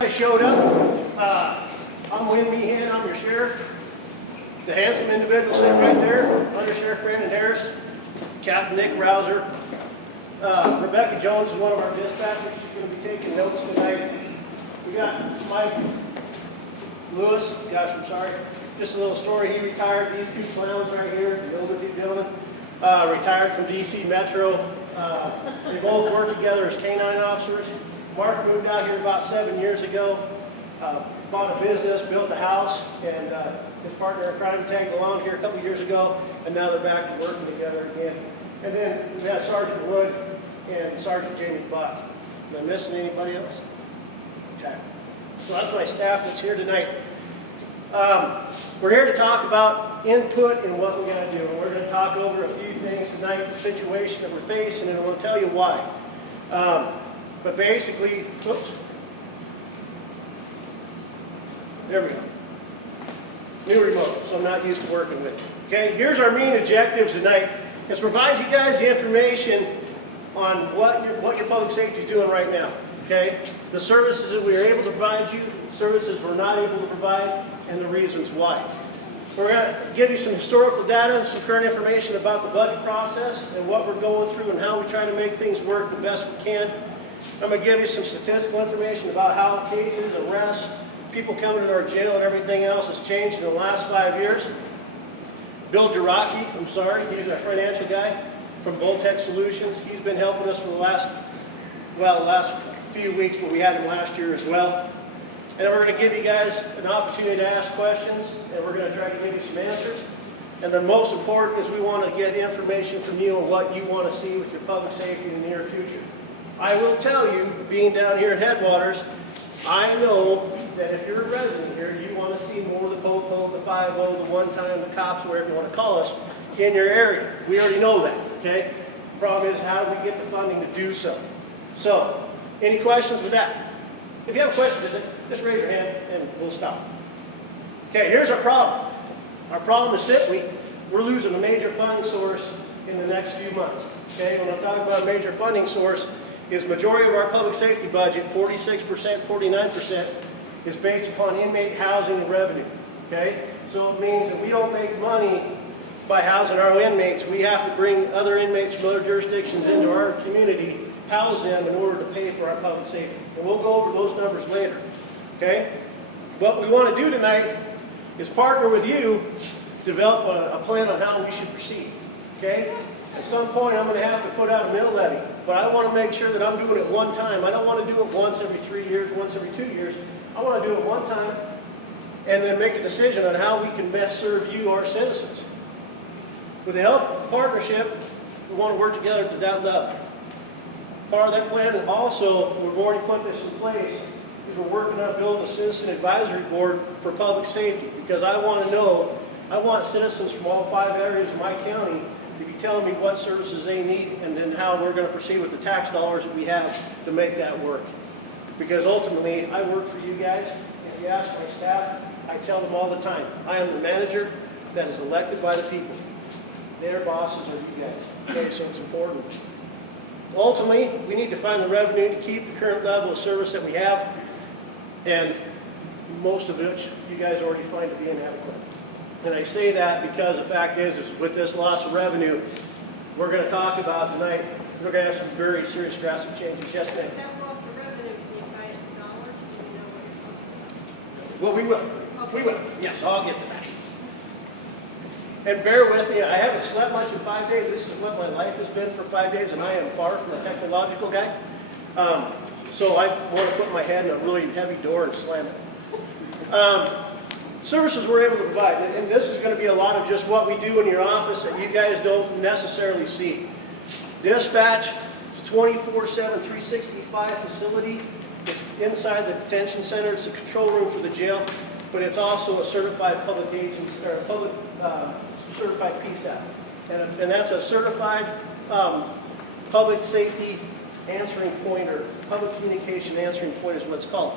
I showed up. I'm Wynn Meehan, I'm your sheriff. The handsome individual sitting right there, Under Sheriff Brandon Harris, Captain Nick Rouser. Rebecca Jones is one of our dispatchers. She's going to be taking notes tonight. We got Mike Lewis, gosh, I'm sorry. Just a little story. He retired. These two clowns right here, the older two gentlemen, retired from DC Metro. They both worked together as canine officers. Mark moved out here about 7 years ago, bought a business, built a house, and his partner in crime tagged along here a couple years ago, and now they're back to working together again. And then we got Sergeant Wood and Sergeant Jamie Buck. Am I missing anybody else? Okay. So that's my staff that's here tonight. We're here to talk about input and what we're going to do. And we're going to talk over a few things tonight, the situation that we're facing, and we'll tell you why. But basically, oops. There we go. New remote, so I'm not used to working with it. Okay, here's our main objectives tonight. Is provide you guys the information on what your public safety is doing right now. Okay, the services that we are able to provide you, the services we're not able to provide, and the reasons why. We're going to give you some historical data and some current information about the budget process and what we're going through and how we try to make things work the best we can. I'm going to give you some statistical information about how cases, arrests, people coming to our jail and everything else has changed in the last 5 years. Bill Jarocki, I'm sorry, he's our financial guy from Voltec Solutions. He's been helping us for the last few weeks, but we had him last year as well. And we're going to give you guys an opportunity to ask questions, and we're going to try to give you some answers. And then most important is we want to get information from you on what you want to see with your public safety in the near future. I will tell you, being down here at Headwaters, I know that if you're a resident here, you want to see more of the POPO, the 5-0, the one-time, the cops, whatever you want to call us, in your area. We already know that, okay? The problem is, how do we get the funding to do so? So, any questions with that? If you have a question, just raise your hand and we'll stop. Okay, here's our problem. Our problem is simply, we're losing a major funding source in the next few months. Okay, when I'm talking about a major funding source, is majority of our public safety budget, 46%, 49%, is based upon inmate housing and revenue. Okay, so it means that we don't make money by housing our inmates. We have to bring other inmates from other jurisdictions into our community, house them in order to pay for our public safety. And we'll go over those numbers later. Okay, what we want to do tonight is partner with you to develop a plan on how we should proceed. Okay, at some point I'm going to have to put out a mill levy. But I want to make sure that I'm doing it one time. I don't want to do it once every 3 years, once every 2 years. I want to do it one time and then make a decision on how we can best serve you, our citizens. With the help of the partnership, we want to work together to that level. Part of that plan is also, we've already put this in place, is we're working on building a citizen advisory board for public safety, because I want to know, I want citizens from all 5 areas of my county to be telling me what services they need and then how we're going to proceed with the tax dollars that we have to make that work. Because ultimately, I work for you guys. If you ask my staff, I tell them all the time, I am the manager that is elected by the people. Their bosses are you guys. Okay, so it's important. Ultimately, we need to find the revenue to keep the current level of service that we have, and most of which you guys already find to be inadequate. And I say that because the fact is with this loss of revenue, we're going to talk about tonight, we're going to have some very serious drastic changes. Yes, ma'am? That loss of revenue, can you tie it to dollars so we know what you're talking about? Well, we will. Okay. We will. Yes, I'll get to that. And bear with me, I haven't slept much in 5 days. This is what my life has been for 5 days, and I am far from a technological guy. So I want to put my head in a really heavy door and slam it. Services we're able to provide, and this is going to be a lot of just what we do in your office that you guys don't necessarily see. Dispatch, it's a 24/7, 365 facility. It's inside the detention center. It's a control room for the jail, but it's also a certified public agency, or a public certified PSAP, and that's a certified public safety answering point, or public communication answering point is what it's called.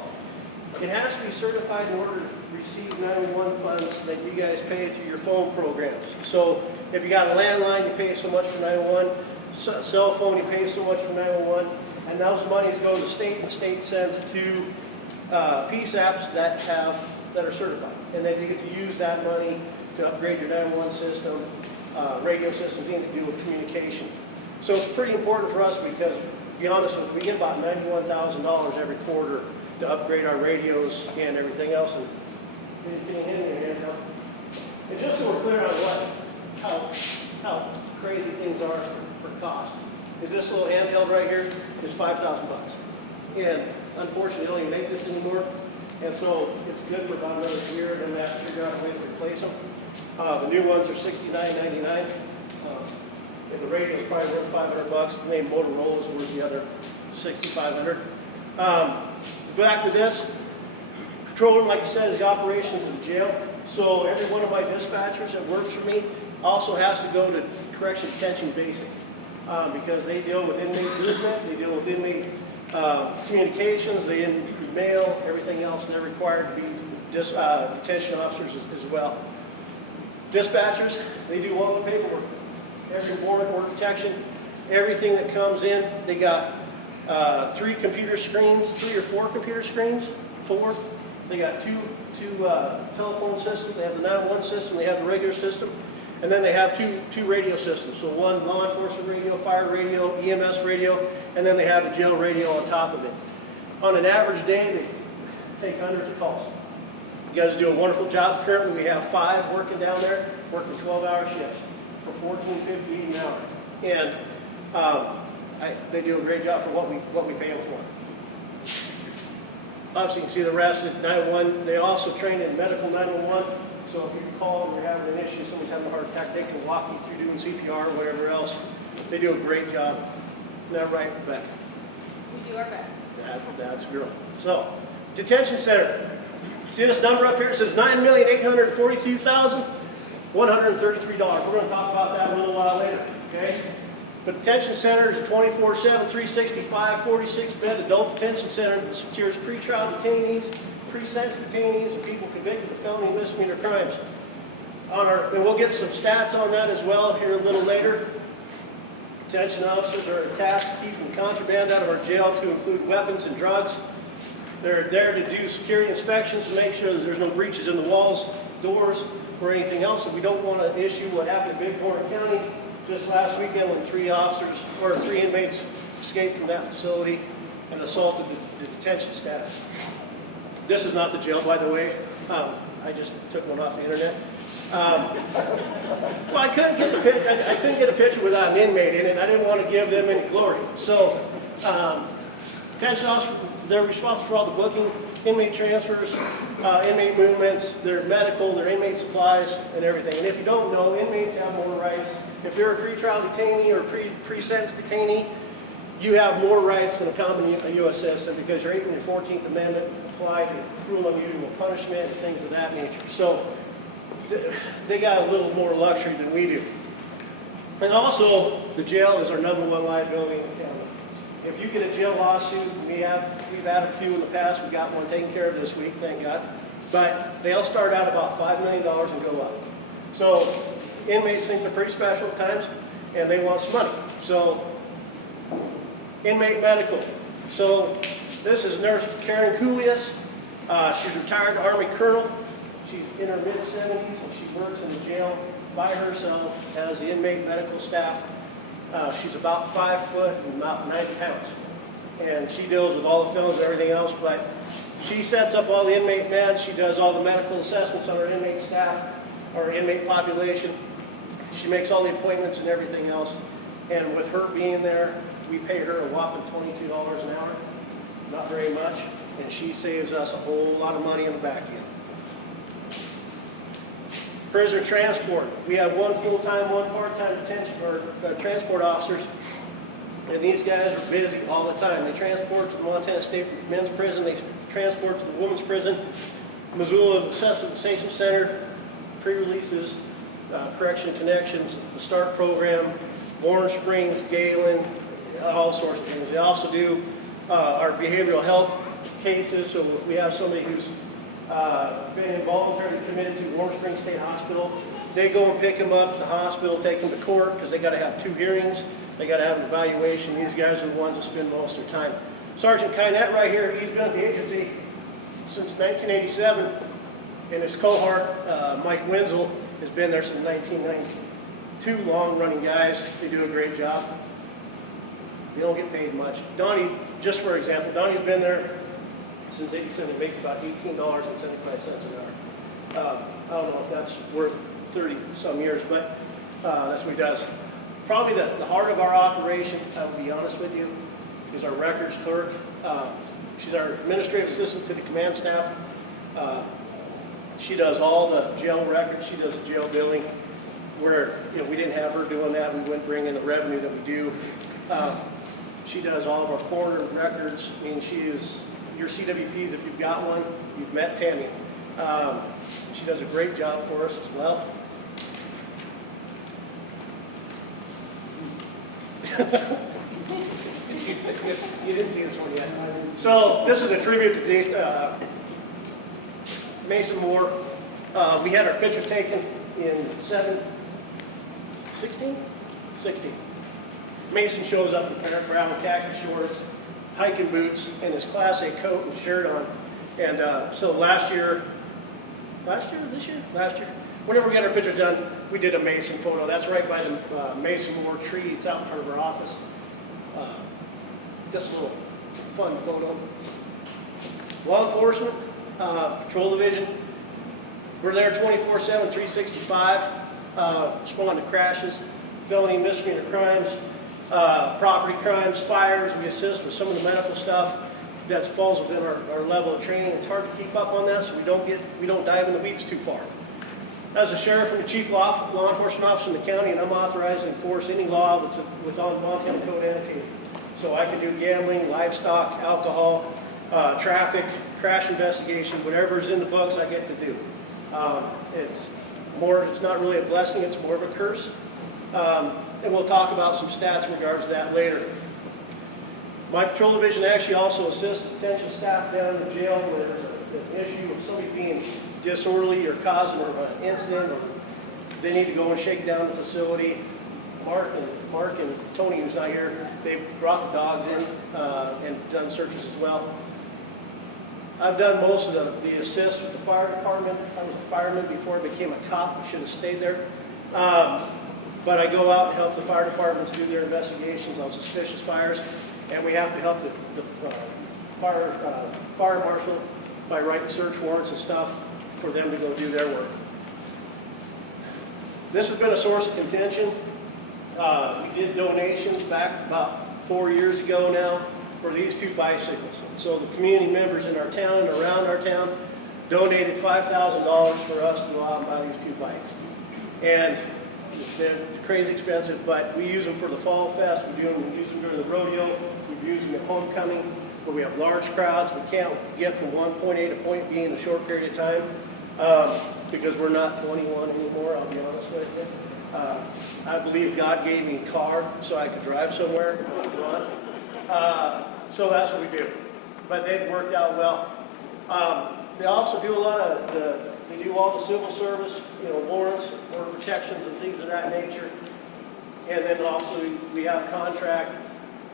It has to be certified in order to receive 911 funds that you guys pay through your phone programs. So if you got a landline, you pay so much for 911. cell phone, you pay so much for 911, and those monies go to the state, and the state sends it to PSAPs that are certified, and then you get to use that money to upgrade your 911 system, radio systems, anything to do with communications. So it's pretty important for us because, to be honest with you, we get about $91,000 every quarter to upgrade our radios and everything else. And and just so we're clear on how crazy things are for cost, is this little handheld right here is $5,000. And unfortunately, they don't even make this anymore. And so it's good for about another year, and then we have to figure out a way to replace them. The new ones are $69.99. And the radio is probably worth $500. The name Motorola is worth the other $6,500. Back to this. Control room, like I said, is the operations of the jail. So every one of my dispatchers that works for me also has to go to correction detention basic because they deal with inmate movement, they deal with inmate communications, they mail, everything else. They're required to be detention officers as well. Dispatchers, they do all the paperwork. Every warrant or protection, everything that comes in, they got 3 computer screens, 3 or 4 computer screens, 4. They got two telephone systems. They have the 911 system, they have the regular system, and then they have two radio systems. So one law enforcement radio, fire radio, EMS radio, and then they have a jail radio on top of it. On an average day, they take hundreds of calls. You guys do a wonderful job. Currently, we have 5 working down there, working 12-hour shifts for $14.50 an hour, and they do a great job for what we pay them for. Obviously, you can see the rest at 911. They also train in medical 911. So if you call and you're having an issue, someone's having a heart attack, they can walk you through doing CPR or whatever else. They do a great job. Isn't that right, Rebecca? We do our best. That's girl. So, detention center. See this number up here? It says $9,842,133. We're going to talk about that a little while later. Okay. The detention center is 24/7, 365, 46-bed adult detention center that secures pretrial detainees, pre-sentence detainees, and people convicted of felony and misdemeanor crimes. And we'll get some stats on that as well here a little later. Detention officers are tasked with keeping contraband out of our jail to include weapons and drugs. They're there to do security inspections to make sure that there's no breaches in the walls, doors, or anything else. And we don't want to issue what happened in Broadwater County just last weekend when 3 inmates escaped from that facility and assaulted the detention staff. This is not the jail, by the way. I just took one off the internet. Well, I couldn't get the picture. I couldn't get a picture without an inmate in it. I didn't want to give them any glory. So, detention officers, they're responsible for all the bookings, inmate transfers, inmate movements, their medical, their inmate supplies, and everything. And if you don't know, inmates have more rights. If you're a pretrial detainee or a pre-sentence detainee, you have more rights than a common U.S. citizen because your 8th and your 14th Amendment apply to cruel and unusual punishment and things of that nature. So they got a little more luxury than we do. And also, the jail is our #1 liability in the county. If you get a jail lawsuit, we've had a few in the past. We got one taken care of this week, thank God. But they'll start out about $5 million and go up. So inmates think they're pretty special at times, and they want some money. So inmate medical. So this is Nurse Karen Coolius. She's retired Army Colonel. She's in her mid-70s, and she works in the jail by herself as the inmate medical staff. She's about 5 foot and about 90 pounds. And she deals with all the films and everything else, but she sets up all the inmate meds. She does all the medical assessments on her inmate staff, or inmate population. She makes all the appointments and everything else. And with her being there, we pay her a whopping $22 an hour. Not very much. And she saves us a whole lot of money in the back end. Prisoner transport. We have 1 full-time, 1 part-time detention or transport officers. And these guys are busy all the time. They transport to the Montana State Men's Prison. They transport to the Women's Prison. Missoula Assessment Center, pre-releases, correction connections, the START program, Warren Springs, Galen, all sorts of things. They also do our behavioral health cases. So if we have somebody who's been involuntarily committed to Warren Springs State Hospital, they go and pick them up at the hospital, take them to court because they got to have 2 hearings. They got to have an evaluation. These guys are the ones that spend most of their time. Sergeant Kynette right here, he's been at the agency since 1987. And his cohort, Mike Wenzel, has been there since 1990. Two long-running guys. They do a great job. They don't get paid much. Donnie, just for example, Donnie's been there since 87. He makes about $18.75 an hour. I don't know if that's worth 30-some years, but that's what he does. Probably the heart of our operation, I will be honest with you, is our records clerk. She's our administrative assistant to the command staff. She does all the jail records. She does the jail billing. Where we didn't have her doing that, we wouldn't bring in the revenue that we do. She does all of our coroner records. I mean, she is your CWPs. If you've got one, you've met Tammy. She does a great job for us as well. You didn't see this one yet. So this is a tribute to Mason Moore. We had our pictures taken in 16? Mason shows up in brown khaki shorts, hiking boots, and his Class A coat and shirt on. And so last year, whenever we got our pictures done, we did a Mason photo. That's right by the Mason Moore tree. It's out in front of our office. Just a little fun photo. Law enforcement, patrol division. We're there 24/7, 365. Respond to crashes, felony misdemeanor crimes, property crimes, fires. We assist with some of the medical stuff that falls within our level of training. It's hard to keep up on that, so we don't dive in the weeds too far. As a sheriff and the chief law enforcement officer in the county, and I'm authorized to enforce any law that's within Montana Code annotated. So I can do gambling, livestock, alcohol, traffic, crash investigation, whatever's in the books I get to do. It's not really a blessing, it's more of a curse. And we'll talk about some stats in regards to that later. My patrol division actually also assists detention staff down in the jail where there's an issue of somebody being disorderly or causing an incident, or they need to go and shake down the facility. Mark and Tony, who's not here, they brought the dogs in and done searches as well. I've done most of the assists with the fire department. I was a fireman before I became a cop. I should have stayed there. But I go out and help the fire departments do their investigations on suspicious fires. And we have to help the fire marshal by writing search warrants and stuff for them to go do their work. This has been a source of contention. We did donations back about 4 years ago now for these two bicycles. So the community members in our town and around our town donated $5,000 for us to go out and buy these two bikes. And they're crazy expensive, but we use them for the Fall Fest. We use them during the rodeo. We use them at homecoming where we have large crowds. We can't get from one point A to point B in a short period of time because we're not 21 anymore, I'll be honest with you. I believe God gave me a car so I could drive somewhere. So that's what we do. But they've worked out well. They also do a lot of they do all the civil service, warrants or protections and things of that nature. And then also we have contract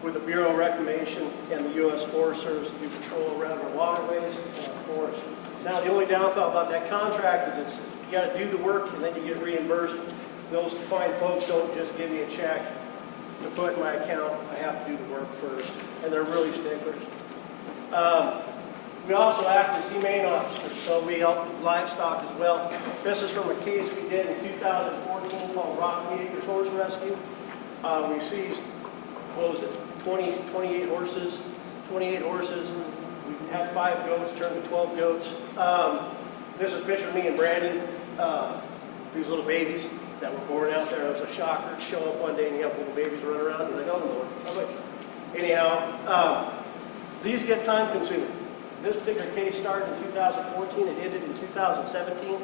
with the Bureau of Reclamation and the U.S. Forest Service to do patrol around our waterways and our forests. Now the only downfall about that contract is you got to do the work and then you get reimbursed. Those fine folks don't just give me a check to put in my account. I have to do the work first, and they're really sticklers. We also act as humane officers, so we help livestock as well. This is from a case we did in 2014 called Rocky Acres Horse Rescue. We seized, 28 horses. We had 5 goats, turned to 12 goats. This is a picture of me and Brandon, these little babies that were born out there. It was a shocker to show up one day and you have little babies running around. You're like, oh Lord, how much? Anyhow, these get time consuming. This particular case started in 2014, it ended in 2017,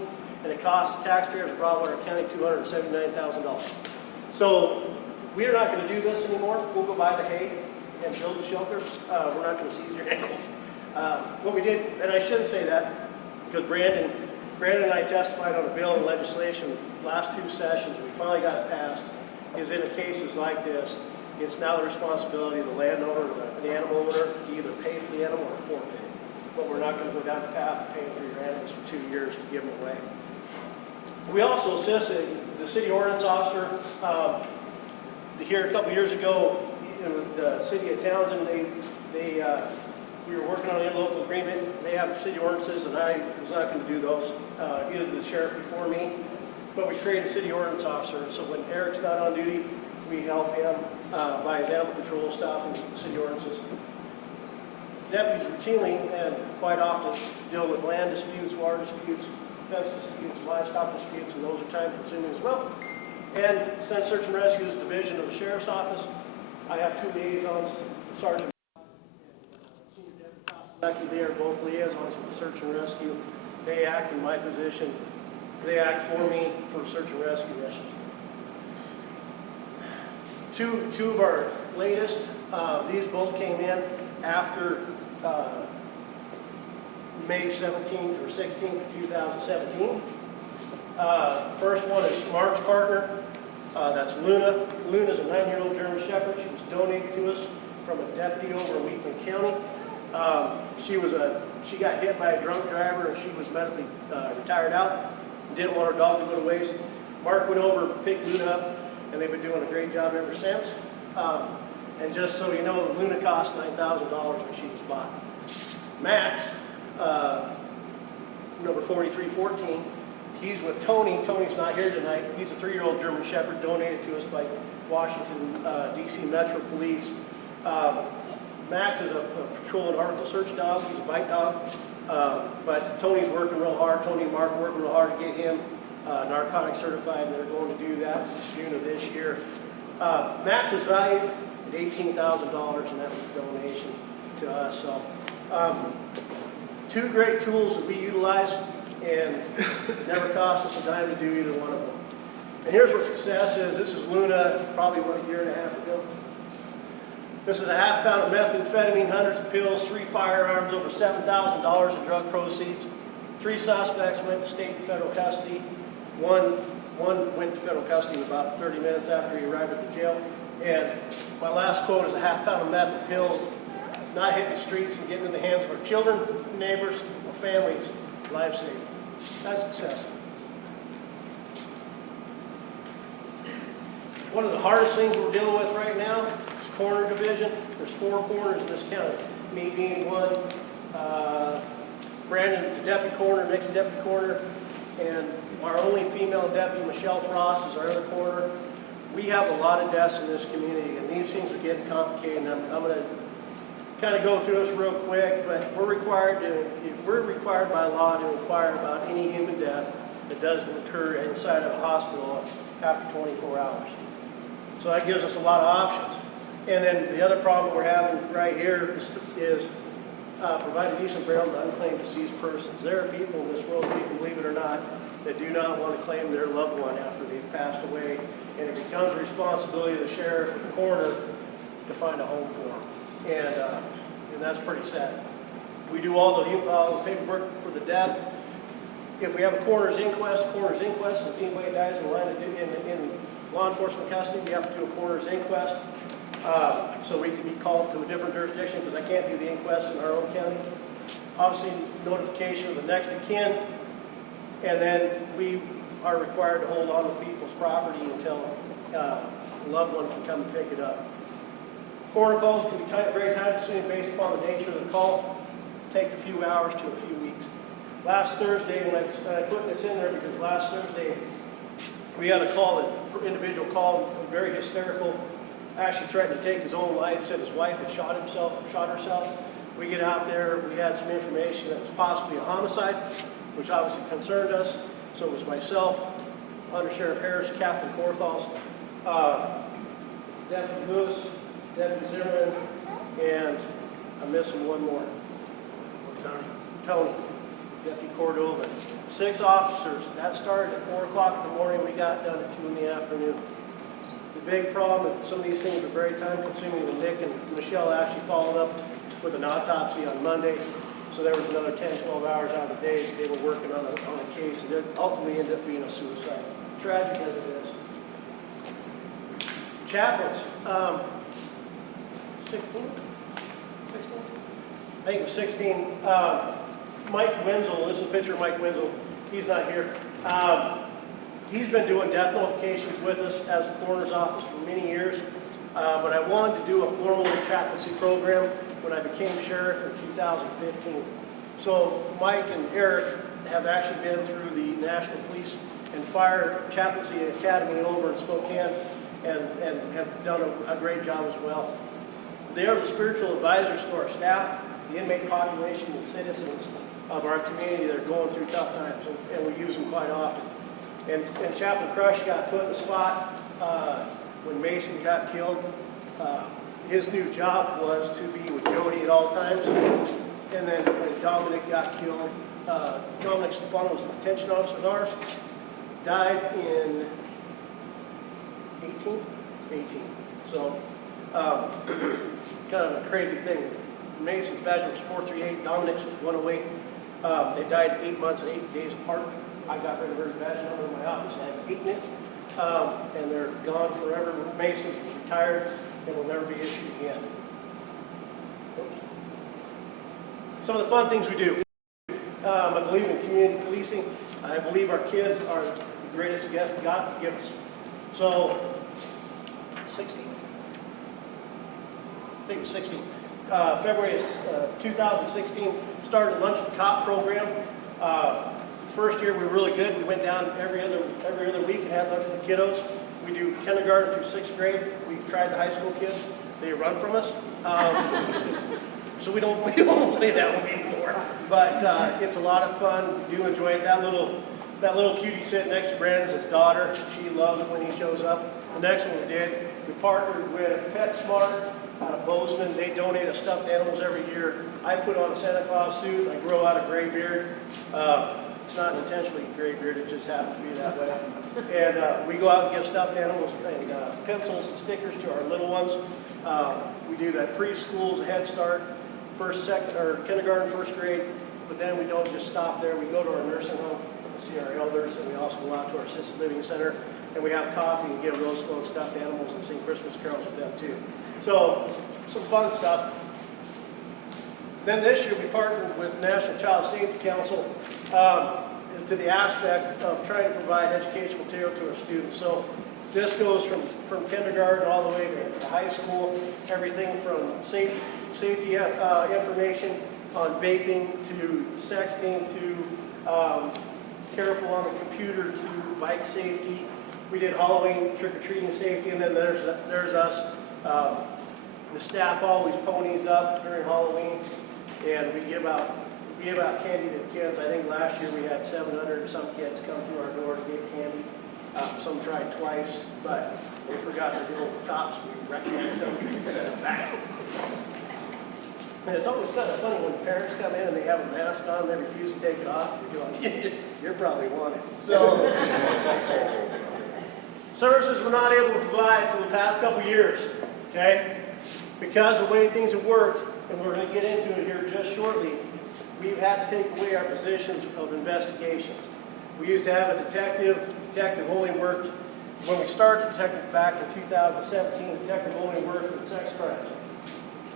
and it cost the taxpayers of Broadwater County $279,000. So we are not going to do this anymore. We'll go buy the hay and build the shelter. We're not going to seize your animals. What we did, and I shouldn't say that, because Brandon and I testified on a bill and legislation last 2 sessions. We finally got it passed. Is in cases like this, it's now the responsibility of the landowner or the animal owner to either pay for the animal or forfeit it. But we're not going to go down the path of paying for your animals for 2 years to give them away. We also assist the city ordinance officer. Here a couple years ago, the city of Townsend, we were working on an interlocal agreement. They have city ordinances, and I was not going to do those. Either the sheriff before me, but we created a city ordinance officer. So when Eric's not on duty, we help him by his animal control stuff and city ordinances. Deputies routinely and quite often deal with land disputes, water disputes, fence disputes, livestock disputes, and those are time consuming as well. And since Search and Rescue is a division of the Sheriff's Office, I have 2 liaisons, Sergeant and Senior Deputy Becky. They are both liaisons with Search and Rescue. They act in my position. They act for me for search and rescue missions. Two of our latest, these both came in after May 17th or 16th of 2017. First one is Mark's partner. That's Luna. Luna's a 9-year-old German Shepherd. She was donated to us from a deputy over in Wheatland County. She got hit by a drunk driver and she was medically retired out. Didn't want her dog to go to waste. Mark went over, picked Luna up, and they've been doing a great job ever since. And just so you know, Luna cost $9,000 when she was bought. Max, number 4314, he's with Tony. Tony's not here tonight. He's a 3-year-old German Shepherd donated to us by Washington, D.C. Metro Police. Max is a patrol and article search dog. He's a bite dog. But Tony's working real hard. Tony and Mark are working real hard to get him narcotic certified, and they're going to do that in June of this year. Max is valued at $18,000, and that was a donation to us. So, 2 great tools that we utilize, and it never cost us a dime to do either one of them. And here's what success is. This is Luna, probably a year and a half ago. This is a ½ pound of methamphetamine, hundreds of pills, 3 firearms, over $7,000 in drug proceeds. 3 suspects went to state and federal custody. One went to federal custody in about 30 minutes after he arrived at the jail. And my last quote is a ½ pound of meth and pills, not hitting the streets and getting in the hands of our children, neighbors, or families, life saving. That's success. One of the hardest things we're dealing with right now is corner division. There's 4 corners in this county. Me being one, Brandon's the deputy coroner, Nick's the deputy coroner, and our only female deputy, Michelle Frost, is our other coroner. We have a lot of deaths in this community, and these things are getting complicated. And I'm going to kind of go through this real quick, but we're required by law to inquire about any human death that doesn't occur inside of a hospital after 24 hours. So that gives us a lot of options. And then the other problem we're having right here is provide a decent burial to unclaimed deceased persons. There are people in this world, believe it or not, that do not want to claim their loved one after they've passed away. And it becomes the responsibility of the sheriff or the coroner to find a home for them. And that's pretty sad. We do all the paperwork for the death. If we have a coroner's inquest, if anybody dies in line in law enforcement custody, we have to do a coroner's inquest. So we can be called to a different jurisdiction because I can't do the inquest in our own county. Obviously, notification of the next of kin. And then we are required to hold on to people's property until a loved one can come and pick it up. Coroner calls can be very time consuming based upon the nature of the call. Take a few hours to a few weeks. Last Thursday, and I put this in there because last Thursday we had a call, an individual called, very hysterical, actually threatened to take his own life, said his wife had shot herself. We get out there, we had some information that was possibly a homicide, which obviously concerned us. So it was myself, Under Sheriff Harris, Captain Korthals, Deputy Lewis, Deputy Zimmerman, and I'm missing one more. Tony, Deputy Cordova. 6 officers. That started at 4 o'clock in the morning. We got done at 2 in the afternoon. The big problem, and some of these things are very time consuming, and Nick and Michelle actually followed up with an autopsy on Monday. So there was another 10, 12 hours out of the day they were working on a case, and it ultimately ended up being a suicide. Tragic as it is. Chaplains. 16? 16? I think it was 16. Mike Wenzel, this is a picture of Mike Wenzel. He's not here. He's been doing death notifications with us as a coroner's office for many years. But I wanted to do a formal chaplaincy program when I became sheriff in 2015. So Mike and Eric have actually been through the National Police and Fire Chaplaincy Academy over in Spokane and have done a great job as well. They are the spiritual advisors to our staff, the inmate population, and citizens of our community that are going through tough times, and we use them quite often. And Chaplain Crush got put in the spot when Mason got killed. His new job was to be with Jody at all times. And then when Dominic got killed, Dominic Stefano was a detention officer of ours, died in 18. So kind of a crazy thing. Mason's badge was 438, Dominic's was 108. They died 8 months and 8 days apart. I got rid of her badge number in my office. I have 8 in it. And they're gone forever. Mason's was retired and will never be issued again. Oops. Some of the fun things we do. I believe in community policing. I believe our kids are the greatest gift God can give us. So, 16? I think it's 16. February 2016, started a Lunch and Cop program. First year we were really good. We went down every other week and had lunch with the kiddos. We do kindergarten through 6th grade. We've tried the high school kids. They run from us. So we don't play that one anymore. But it's a lot of fun. We do enjoy it. That little cutie sitting next to Brandon's his daughter. She loves it when he shows up. The next one we did, we partnered with PetSmart out of Bozeman. They donate us stuffed animals every year. I put on a Santa Claus suit. I grow out a gray beard. It's not intentionally gray beard, it just happens to be that way. And we go out and give stuffed animals and pencils and stickers to our little ones. We do that preschools, Head Start, kindergarten, 1st grade. But then we don't just stop there. We go to our nursing home and see our elders, and we also go out to our assisted living center, and we have coffee and give those folks stuffed animals and sing Christmas carols with them too. So some fun stuff. Then this year we partnered with National Child Safety Council to the aspect of trying to provide educational material to our students. So this goes from kindergarten all the way to high school, everything from safety information on vaping to sexting to careful on the computer to bike safety. We did Halloween trick-or-treating safety, and then there's us. The staff always ponies up during Halloween, and we give out candy to the kids. I think last year we had 700 or some kids come through our door to get candy. Some tried twice, but they forgot their little tops. We recognized them and sent them back. And it's always kind of funny when parents come in and they have a mask on and they refuse to take it off. You're going, you're probably wanted. So, services we're not able to provide for the past couple years, okay? Because of the way things have worked, and we're going to get into it here just shortly, we've had to take away our positions of investigations. We used to have a detective. Detective only worked, when we started detective back in 2017, detective only worked with sex crimes.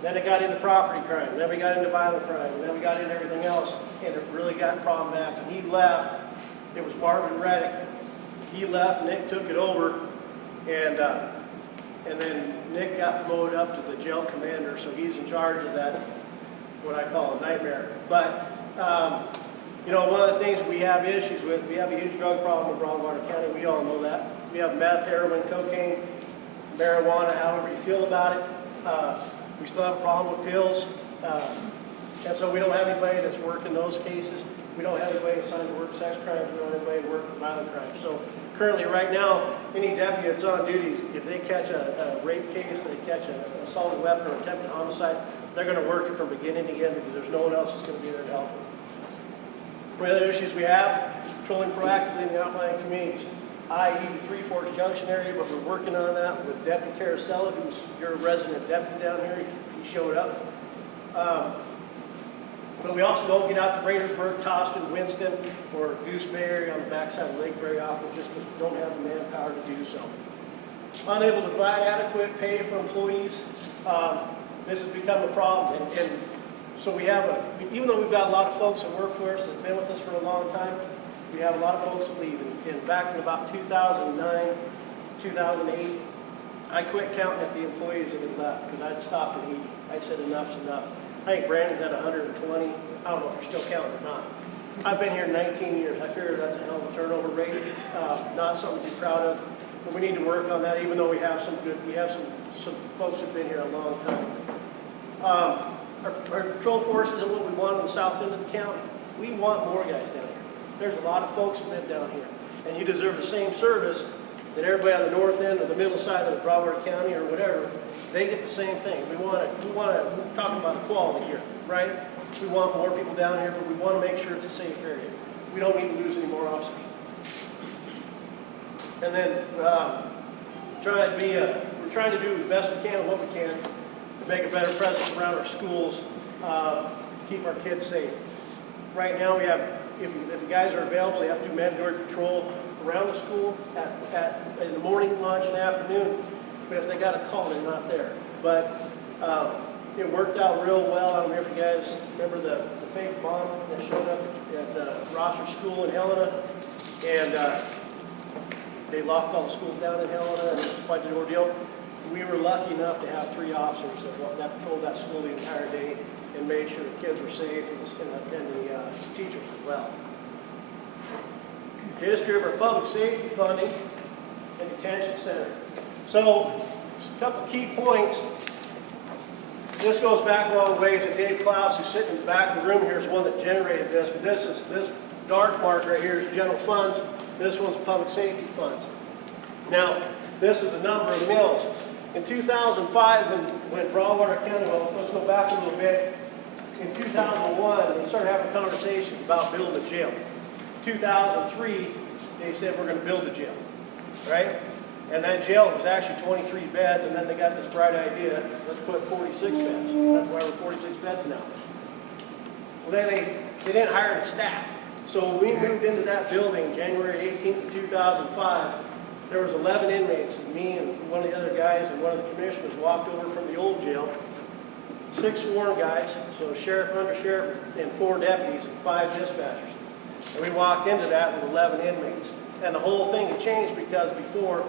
Then it got into property crime, then we got into violent crime, and then we got into everything else, and it really got problematic. And he left. It was Marvin Reddick. He left, Nick took it over, and then Nick got promoted up to the jail commander, so he's in charge of that, what I call a nightmare. But, you know, one of the things we have issues with, we have a huge drug problem in Broadwater County. We all know that. We have meth, heroin, cocaine, marijuana, however you feel about it. We still have a problem with pills. And so we don't have anybody that's working those cases. We don't have anybody assigned to work sex crimes. We don't have anybody to work violent crimes. So currently, right now, any deputy that's on duty, if they catch a rape case, they catch an assaulted weapon or attempted homicide, they're going to work it from beginning to end because there's no one else that's going to be there to help them. One of the other issues we have is patrolling proactively in the outlying communities, i.e. the Three Forks Junction area, but we're working on that with Deputy Carosella, who's your resident deputy down here. He showed up. But we also don't get out to Raidersburg, Toston, Winston, or Gooseberry on the backside of the lake very often just because we don't have the manpower to do so. Unable to provide adequate pay for employees. This has become a problem, and so we have even though we've got a lot of folks that work for us that have been with us for a long time, we have a lot of folks that leave. And back in about 2009, 2008, I quit counting at the employees that had left because I'd stopped at 80. I said enough's enough. I think Brandon's at 120. I don't know if you're still counting or not. I've been here 19 years. I figure that's a hell of a turnover rate. Not something to be proud of, but we need to work on that. Even though we have some folks that've been here a long time. Our patrol force isn't what we want on the south end of the county. We want more guys down here. There's a lot of folks that live down here, and you deserve the same service that everybody on the north end or the middle side of the Broadwater County or whatever. They get the same thing. We're talking about equality here, right? We want more people down here, but we want to make sure it's a safe area. We don't need to lose any more officers. And then we're trying to do the best we can and what we can to make a better presence around our schools, keep our kids safe. Right now we have, if the guys are available, they have to do mandatory patrol around the school in the morning, lunch, and afternoon. But if they got a call, they're not there. But it worked out real well. I don't know if you guys remember the fake bomb that showed up at Rosser School in Helena, and they locked all the schools down in Helena, and it was quite an ordeal. We were lucky enough to have 3 officers that patrolled that school the entire day and made sure the kids were safe and the teachers as well. History of our public safety funding and detention center. So, just a couple key points. This goes back a long ways, and Dave Klaus, who's sitting in the back of the room here, is one that generated this. But this dark mark right here is general funds. This one's public safety funds. Now, this is a number of mills. In 2005, when Broadwater County, well, let's go back a little bit. In 2001, they started having conversations about building a jail. 2003, they said we're going to build a jail, right? And that jail was actually 23 beds, and then they got this bright idea, let's put 46 beds. That's why we're 46 beds now. Well, then they didn't hire the staff. So when we moved into that building January 18th of 2005, there was 11 inmates, and me and one of the other guys and one of the commissioners walked over from the old jail. 6 sworn guys, so sheriff, undersheriff, and 4 deputies, and 5 dispatchers. And we walked into that with 11 inmates. And the whole thing had changed because before,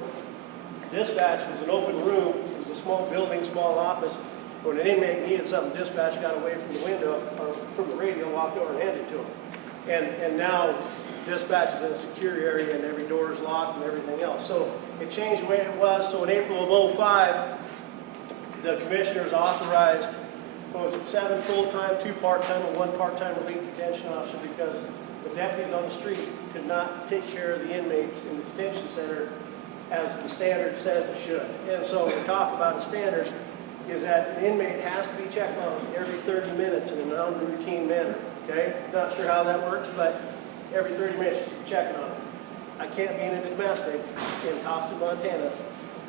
dispatch was an open room. It was a small building, small office. When an inmate needed something, dispatch got away from the window or from the radio, walked over and handed it to him. And now dispatch is in a secure area and every door is locked and everything else. So it changed the way it was. So in April of 2005, the commissioners authorized, 7 full-time, 2 part-time, and 1 part-time relief detention officer because the deputies on the street could not take care of the inmates in the detention center as the standard says it should. And so we talk about the standards is that an inmate has to be checked on every 30 minutes in a non-routine manner. Okay? Not sure how that works, but every 30 minutes you're checking on them. I can't be in a domestic in Toston, Montana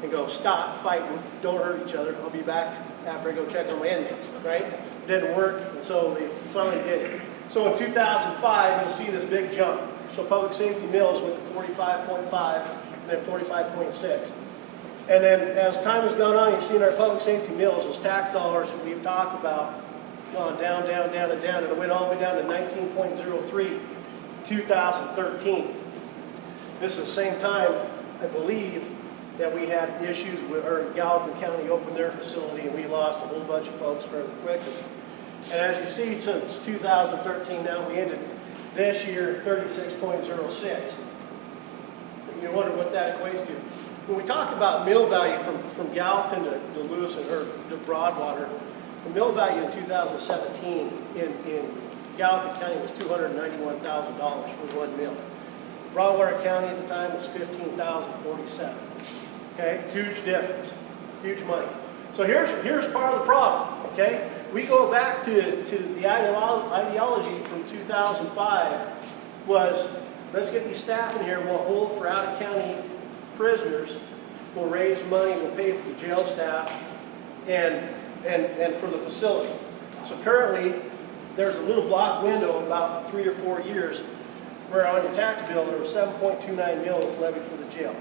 and go, stop fighting, don't hurt each other. I'll be back after I go check on my inmates, right? Didn't work, and so they finally did it. So in 2005, you'll see this big jump. So public safety mills went to 45.5 and then 45.6. And then as time has gone on, you've seen our public safety mills, those tax dollars that we've talked about, gone down, down, down, and down, and it went all the way down to 19.03, 2013. This is the same time, I believe, that we had issues with, or Gallatin County opened their facility and we lost a whole bunch of folks fairly quickly. And as you see, since 2013 now, we ended this year at 36.06. You wonder what that equates to. When we talk about mill value from Gallatin to Lewis or to Broadwater, the mill value in 2017 in Gallatin County was $291,000 for 1 mill. Broadwater County at the time was $15,047. Okay, huge difference, huge money. So here's part of the problem. Okay, we go back to the ideology from 2005 was let's get these staff in here. We'll hold for out of county prisoners. We'll raise money. We'll pay for the jail staff and for the facility. So currently there's a little block window in about 3 or 4 years where on your tax bill there was 7.29 mils levied for the jail.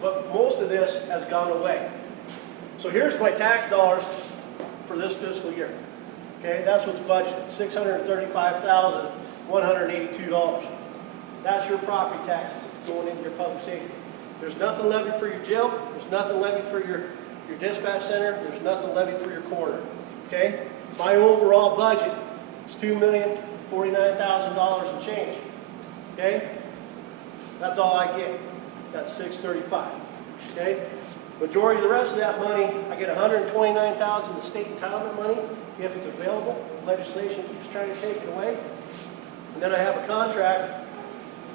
But most of this has gone away. So here's my tax dollars for this fiscal year. Okay, that's what's budgeted, $635,182. That's your property taxes going into your public safety. There's nothing levied for your jail, there's nothing levied for your dispatch center, there's nothing levied for your coroner. Okay? My overall budget is $2,049,000 and change. Okay? That's all I get. That's $635,000. Okay? Majority of the rest of that money, I get $129,000 in state entitlement money if it's available. Legislation keeps trying to take it away. And then I have a contract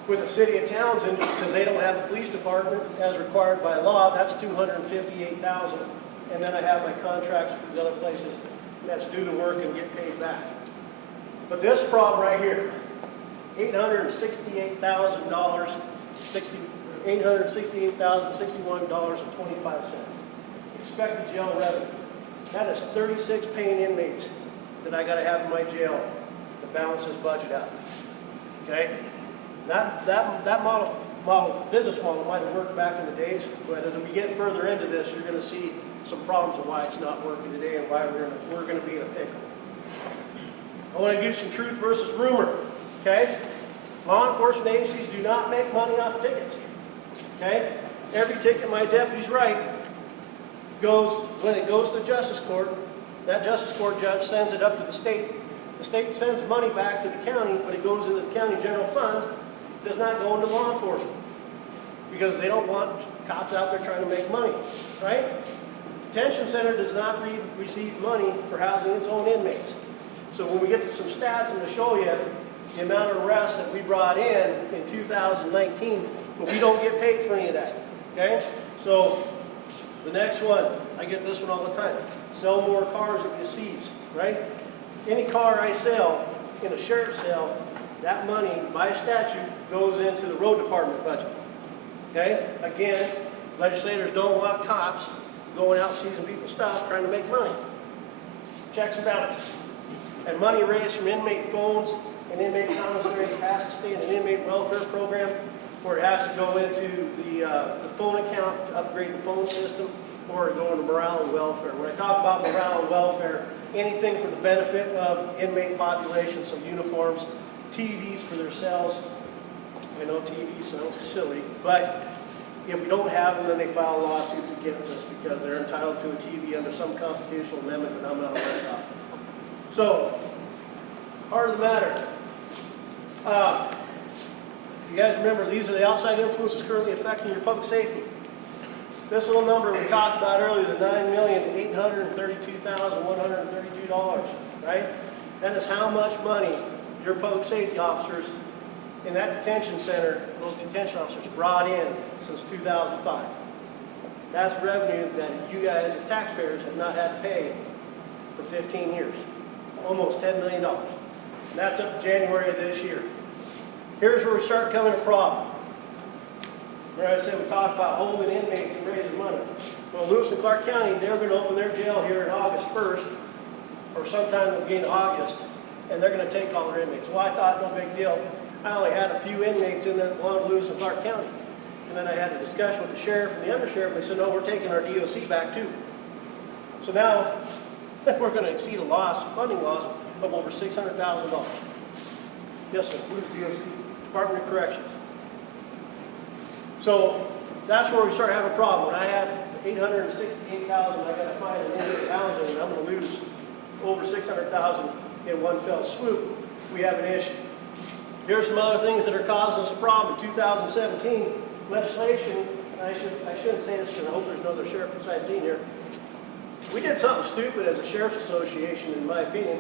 with the city of Townsend because they don't have a police department as required by law. That's $258,000. And then I have my contracts with these other places that's do the work and get paid back. But this problem right here, $868,061.25. Expected jail revenue. That is 36 paying inmates that I got to have in my jail to balance this budget out. Okay? That business model might have worked back in the days, but as we get further into this, you're going to see some problems of why it's not working today and why we're going to be in a pickle. I want to give some truth versus rumor. Okay? Law enforcement agencies do not make money off tickets. Okay? Every ticket my deputies write when it goes to the justice court, that justice court judge sends it up to the state. The state sends money back to the county, but it goes into the county general fund. It does not go into law enforcement because they don't want cops out there trying to make money, right? Detention center does not receive money for housing its own inmates. So when we get to some stats, I'm going to show you the amount of arrests that we brought in 2019, but we don't get paid for any of that, okay? So the next one, I get this one all the time. Sell more cars that you seize, right? Any car I sell in a sheriff's sale, that money, by statute, goes into the road department budget. Okay? Again, legislators don't want cops going out seizing people's stuff, trying to make money. Checks and balances. And money raised from inmate phones and inmate commissaries has to stay in an inmate welfare program, or it has to go into the phone account to upgrade the phone system, or go into morale and welfare. When I talk about morale and welfare, anything for the benefit of inmate population, so uniforms, TVs for their cells. I know TV sounds silly, but if we don't have them, then they file lawsuits against us because they're entitled to a TV under some constitutional amendment that I'm not aware of. So, heart of the matter. If you guys remember, these are the outside influences currently affecting your public safety. This little number we talked about earlier, the $9,832,132, right? That is how much money your public safety officers in that detention center, those detention officers brought in since 2005. That's revenue that you guys as taxpayers have not had to pay for 15 years. Almost $10 million. And that's up to January of this year. Here's where we start coming to problem. Where I said we talk about holding inmates and raising money. Well, Lewis and Clark County, they're going to open their jail here in August 1st, or sometime in the beginning of August, and they're going to take all their inmates. Well, I thought, no big deal. I only had a few inmates in there that belonged to Lewis and Clark County. And then I had a discussion with the sheriff and the undersheriff, and they said, no, we're taking our DOC back too. So now, we're going to exceed a funding loss of over $600,000. Yes, sir. Who's DOC? Department of Corrections. So that's where we start having a problem. When I have $868,000, I got to find an inmate housing, and I'm going to lose over $600,000 in one fell swoop. We have an issue. Here's some other things that are causing us a problem. In 2017, legislation, and I shouldn't say this because I hope there's no other sheriff besides Dean here. We did something stupid as a sheriff's association, in my opinion,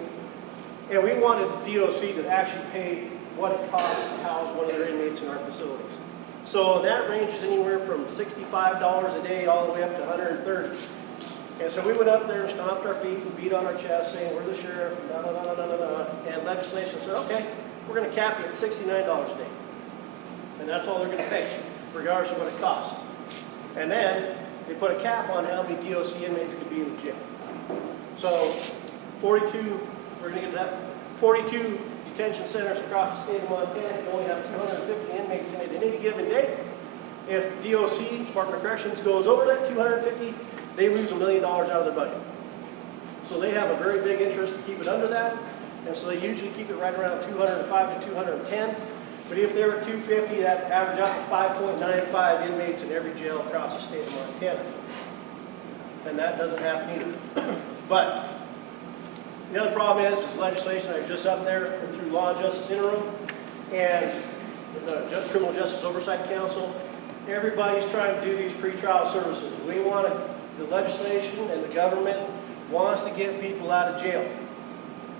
and we wanted DOC to actually pay what it costs to house one of their inmates in our facilities. So that ranges anywhere from $65 a day all the way up to $130. And so we went up there and stomped our feet and beat on our chest saying, we're the sheriff, and legislation said, okay, we're going to cap you at $69 a day. And that's all they're going to pay, regardless of what it costs. And then they put a cap on how many DOC inmates could be in the jail. So 42, we're going to get that, 42 detention centers across the state of Montana can only have 250 inmates in it at any given day. If DOC, Department of Corrections, goes over that 250, they lose $1 million out of their budget. So they have a very big interest to keep it under that, and so they usually keep it right around 205 to 210. But if they were 250, that average out to 5.95 inmates in every jail across the state of Montana. And that doesn't happen either. But the other problem is legislation. I was just up there through Law and Justice Interim and the Criminal Justice Oversight Council. Everybody's trying to do these pretrial services. The legislation and the government wants to get people out of jail.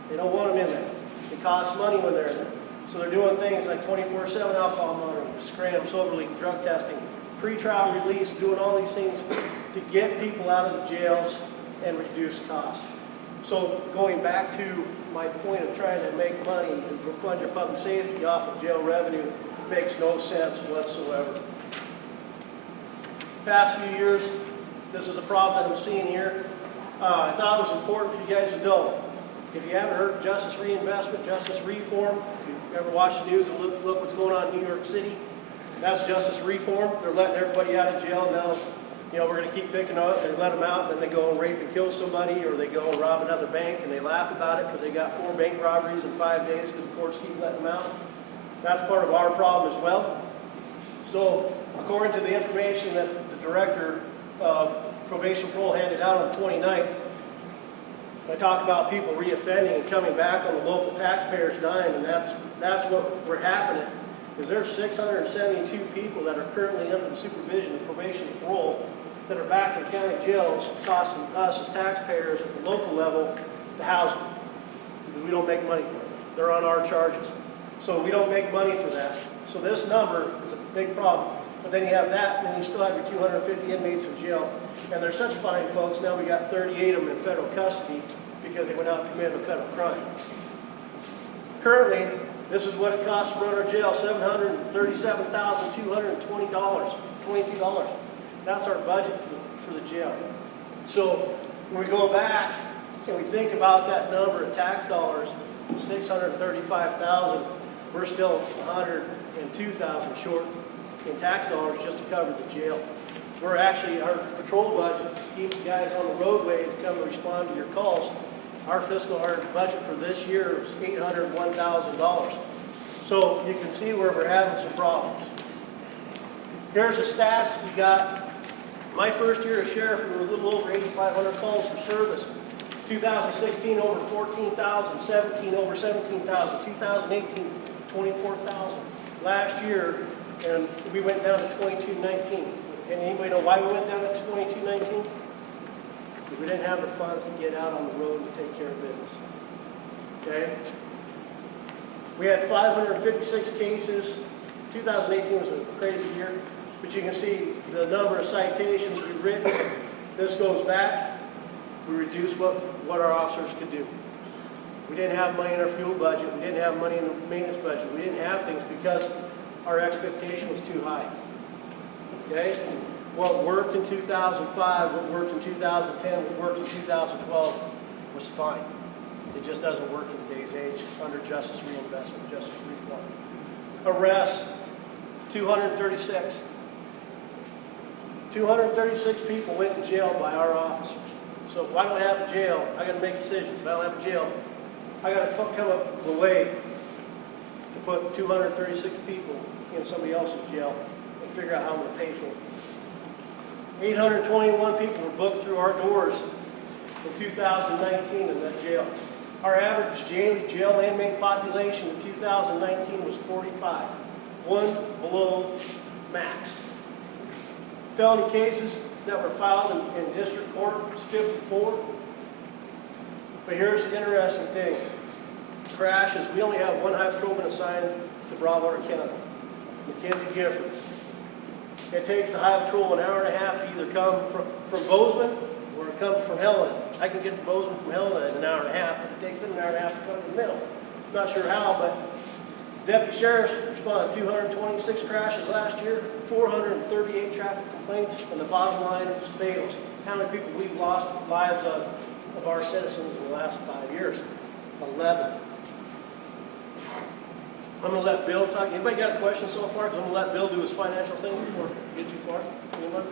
They don't want them in there. It costs money when they're in there. So they're doing things like 24/7 alcohol monitoring, scram, sober leak, drug testing, pretrial release, doing all these things to get people out of the jails and reduce costs. So going back to my point of trying to make money and fund your public safety off of jail revenue makes no sense whatsoever. Past few years, this is a problem that I'm seeing here. I thought it was important for you guys to know. If you haven't heard of justice reinvestment, justice reform, if you ever watch the news and look what's going on in New York City, that's justice reform. They're letting everybody out of jail now. We're going to keep picking up and let them out, and then they go and rape and kill somebody, or they go and rob another bank, and they laugh about it because they got 4 bank robberies in 5 days because the courts keep letting them out. That's part of our problem as well. So, according to the information that the director of probation parole handed out on the 29th, I talk about people reoffending and coming back on the local taxpayers' dime, and that's what we're happening. Is there's 672 people that are currently under the supervision of probation and parole that are back in county jails, costing us as taxpayers at the local level to house them because we don't make money for them. They're on our charges, so we don't make money for that. So this number is a big problem. But then you have that, and then you still have your 250 inmates in jail. And they're such fine folks. Now we got 38 of them in federal custody because they went out and committed a federal crime. Currently, this is what it costs to run our jail, $737,220, $22. That's our budget for the jail. So when we go back and we think about that number of tax dollars, $635,000, we're still $102,000 short in tax dollars just to cover the jail. We're actually, our patrol budget, to keep the guys on the roadway to come and respond to your calls, our budget for this year is $801,000. So you can see where we're having some problems. Here's the stats we got. My first year as sheriff, we were a little over 8,500 calls for service. 2016, over 14,000. 17, over 17,000. 2018, 24,000. Last year, and we went down to 2219. And anybody know why we went down to 2219? Because we didn't have the funds to get out on the road to take care of business. Okay? We had 556 cases. 2018 was a crazy year, but you can see the number of citations we've written. This goes back. We reduced what our officers could do. We didn't have money in our fuel budget. We didn't have money in the maintenance budget. We didn't have things because our expectation was too high. Okay? What worked in 2005, what worked in 2010, what worked in 2012 was fine. It just doesn't work in today's age under justice reinvestment, justice reform. Arrests, 236. 236 people went to jail by our officers. So if I don't have a jail, I got to make decisions. If I don't have a jail, I got to come up with a way to put 236 people in somebody else's jail and figure out how I'm going to pay for it. 821 people were booked through our doors in 2019 in that jail. Our average jail inmate population in 2019 was 45, one below max. Felony cases that were filed in district court was 54. But here's the interesting thing. Crashes, we only have one high patrolman assigned to Broadwater County, Mackenzie Gifford. It takes the high patrol an hour and a half to either come from Bozeman or it comes from Helena. I can get to Bozeman from Helena in an hour and a half, but it takes them an hour and a half to come to the middle. Not sure how, but deputy sheriffs responded to 226 crashes last year, 438 traffic complaints, and the bottom line is fails. How many people we've lost lives of our citizens in the last 5 years? 11. I'm going to let Bill talk. Anybody got a question so far? I'm going to let Bill do his financial thing before we get too far. Anyone?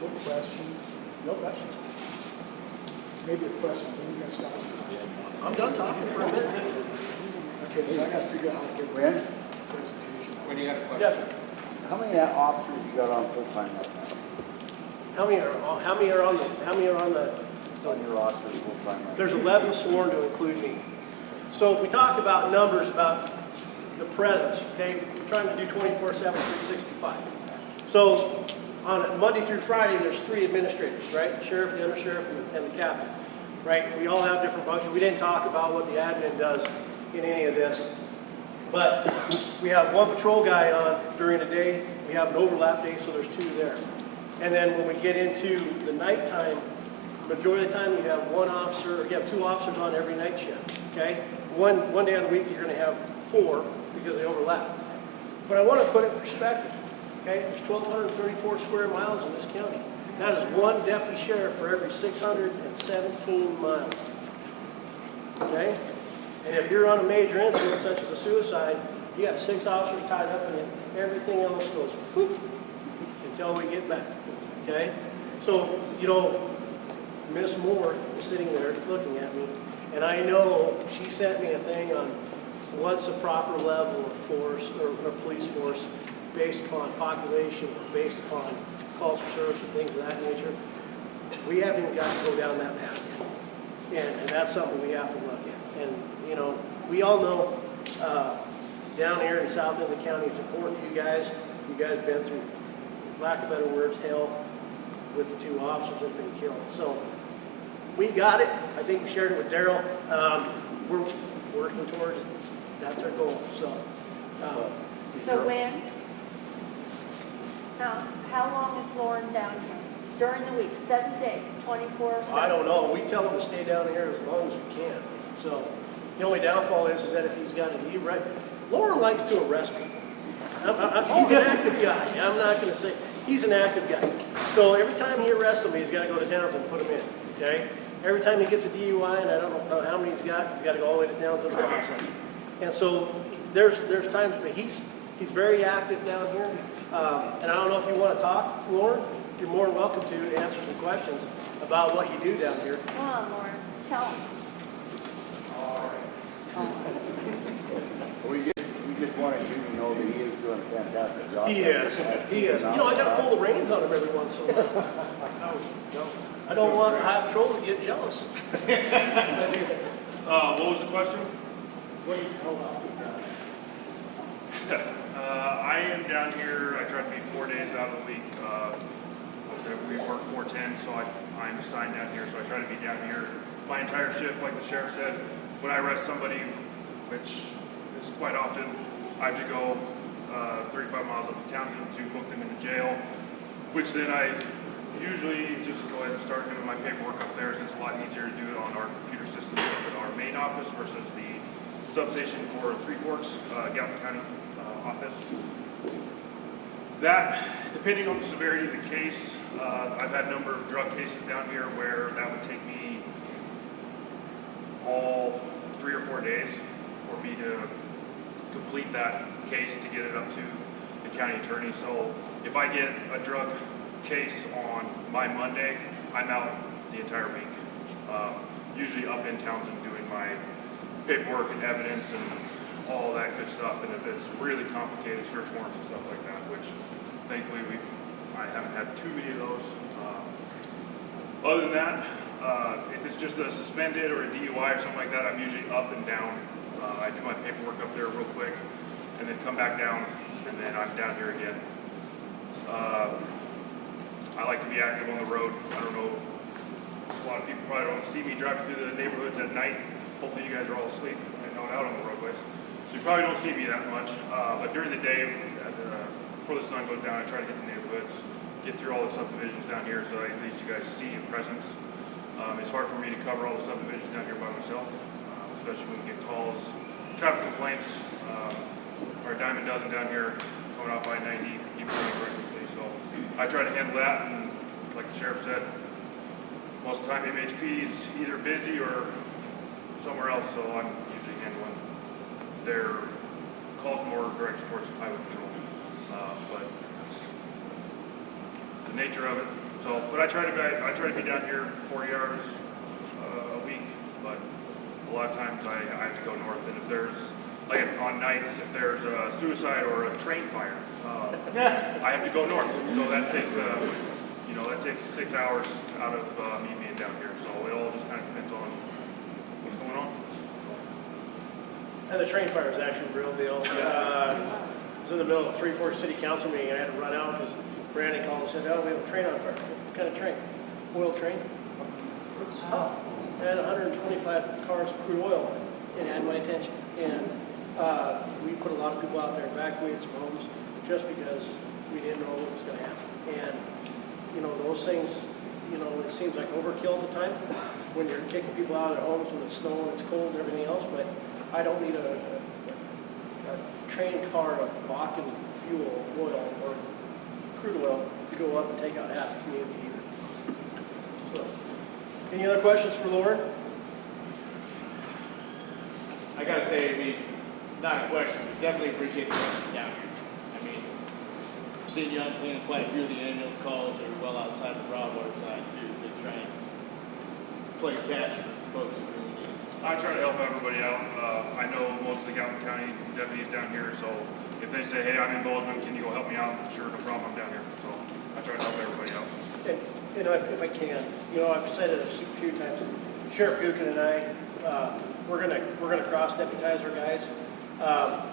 No questions. No questions. Maybe a question, when you guys stop? I'm done talking for a minute. Okay, so I gotta figure out how to get When? presentation. When you got a question? Yeah. How many officers you got on full-time right now? How many are on the, On your roster full-time right there's 11 sworn to include me. So if we talk about numbers, about the presence, okay, we're trying to do 24/7, 365. So on Monday through Friday, there's 3 administrators, right? The sheriff, the undersheriff, and the captain, right? We all have different functions. We didn't talk about what the admin does in any of this. But we have 1 patrol guy on during the day. We have an overlap day, so there's 2 there. And then when we get into the nighttime, majority of the time you have 1 officer, or you have 2 officers on every night shift, okay? One day of the week you're gonna have 4 because they overlap. But I wanna put it in perspective, okay? There's 1,234 square miles in this county. That is 1 deputy sheriff for every 617 miles, okay? And if you're on a major incident such as a suicide, you got 6 officers tied up in it. Everything else goes whoop until we get back, okay? So, you know, Miss Moore is sitting there looking at me, and I know she sent me a thing on what's the proper level of force or police force based upon population or based upon calls for service and things of that nature. We haven't even got to go down that path yet. And that's something we have to look at. And, you know, we all know down here in south end of the county, it's important to you guys. You guys been through, lack of better words, hell with the 2 officers that have been killed. So we got it. I think we shared it with Daryl. We're working towards it. That's our goal. So, So when? How long is Lauren down here? During the week, 7 days, 24/7? I don't know. We tell him to stay down here as long as we can. So the only downfall is that if he's got a DUI, right? Lauren likes to arrest people. He's an active guy. I'm not going to say he's an active guy. So every time he arrests somebody, he's got to go to Townsend and put him in. Okay. Every time he gets a DUI, and I don't know how many he's got to go all the way to Townsend and process him. And so there's times, but he's very active down here. And I don't know if you want to talk, Lauren. You're more than welcome to answer some questions about what you do down here. Come on, Lauren, tell him. We just wanted you to know that he is doing a fantastic job. He is. You know, I got to pull the reins on him every once in a while. I don't want the high patrol to get jealous. What was the question? What do you hold off? I am down here, I try to be 4 days out of the week. We work 410, so I'm assigned down here, so I try to be down here my entire shift, like the sheriff said. When I arrest somebody, which is quite often, I have to go 35 miles up to Townsend to book them into jail, which then I usually just go ahead and start doing my paperwork up there, since it's a lot easier to do it on our computer system in our main office versus the substation for Three Forks, Galvin County office. That, depending on the severity of the case, I've had a number of drug cases down here where that would take me all 3 or 4 days for me to complete that case to get it up to the county attorney. So if I get a drug case on my Monday, I'm out the entire week. Usually up in Townsend doing my paperwork and evidence and all that good stuff. And if it's really complicated, search warrants and stuff like that, which thankfully I haven't had too many of those. Other than that, if it's just a suspended or a DUI or something like that, I'm usually up and down. I do my paperwork up there real quick and then come back down, and then I'm down here again. I like to be active on the road. I don't know, a lot of people probably don't see me driving through the neighborhoods at night. Hopefully you guys are all asleep and not out on the roadways. So you probably don't see me that much. But during the day, before the sun goes down, I try to hit the neighborhoods, get through all the subdivisions down here so at least you guys see a presence. It's hard for me to cover all the subdivisions down here by myself, especially when we get calls, traffic complaints. Our dime a dozen down here coming off I-90, keep running recklessly. So I try to handle that, and like the sheriff said, most of the time MHP is either busy or somewhere else, so I'm usually handling their calls more directed towards highway patrol. But it's the nature of it. So, but I try to be down here 40 hours a lot of times I have to go north, and if there's, like on nights, if there's a suicide or a train fire, I have to go north. So that takes, that takes 6 hours out of me being down here. So it all just kind of depends on what's going on. And the train fire is actually a real deal. I was in the middle of a 3-4 city council meeting, and I had to run out because Brandon called and said, oh, we have a train on fire. What kind of train? Oil train? Oh, and 125 cars of crude oil on it. It had my attention. And we put a lot of people out there, evacuated some homes, just because we didn't know what was going to happen. And, those things, it seems like overkill at the time when you're kicking people out of their homes when it's snowing, it's cold, and everything else. But I don't need a train car of Bakken fuel, oil, or crude oil to go up and take out half the community either. So, any other questions for Lauren? I gotta say, not a question, but definitely appreciate the presence down here. I mean, seeing you on scene, quite a few of the ambulance calls are well outside the Broadwater side too. They try and play catch for folks who really need it. I try to help everybody out. I know most of the Galvin County deputies down here, so if they say, hey, I'm in Bozeman, can you go help me out? Sure, no problem, I'm down here. So I try to help everybody out. And, if I can, I've said it a few times. Sheriff Buchan and I, we're gonna cross deputize our guys,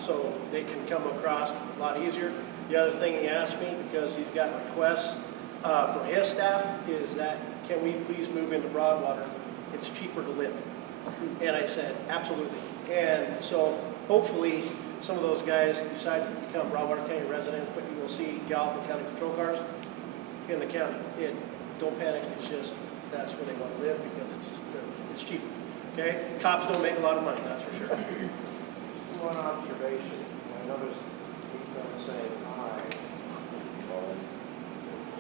so they can come across a lot easier. The other thing he asked me, because he's got requests from his staff, is that can we please move into Broadwater? It's cheaper to live. And I said, absolutely. And so hopefully some of those guys decide to become Broadwater County residents, but you will see Galvin County patrol cars in the county. Don't panic, it's just, that's where they want to live because it's cheaper. Okay? Cops don't make a lot of money, that's for sure. One observation, I noticed he's going to say hi,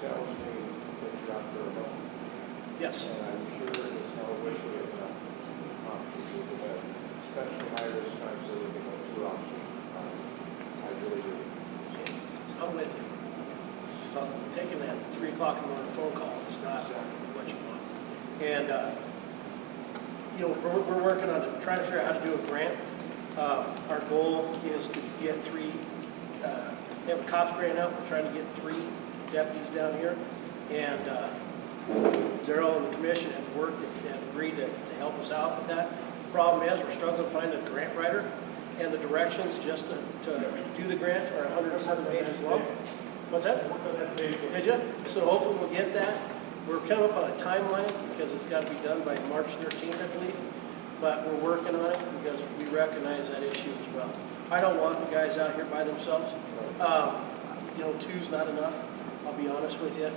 tells me that you're out there alone. Yes. And I'm sure it's no wish we have enough options, especially high-risk times that we can go two options. I really do. I'm with you. So taking that 3 o'clock in the morning phone call is not what you want. And, we're working on trying to figure out how to do a grant. Our goal is to get we have a cops grant out. We're trying to get 3 deputies down here. And Daryl and the commission have worked and agreed to help us out with that. The problem is we're struggling to find a grant writer, and the directions just to do the grant are 107 pages long. What's that? Did you? So hopefully we'll get that. We're coming up on a timeline because it's got to be done by March 13th, I believe. But we're working on it because we recognize that issue as well. I don't want the guys out here by themselves. 2's not enough. I'll be honest with you.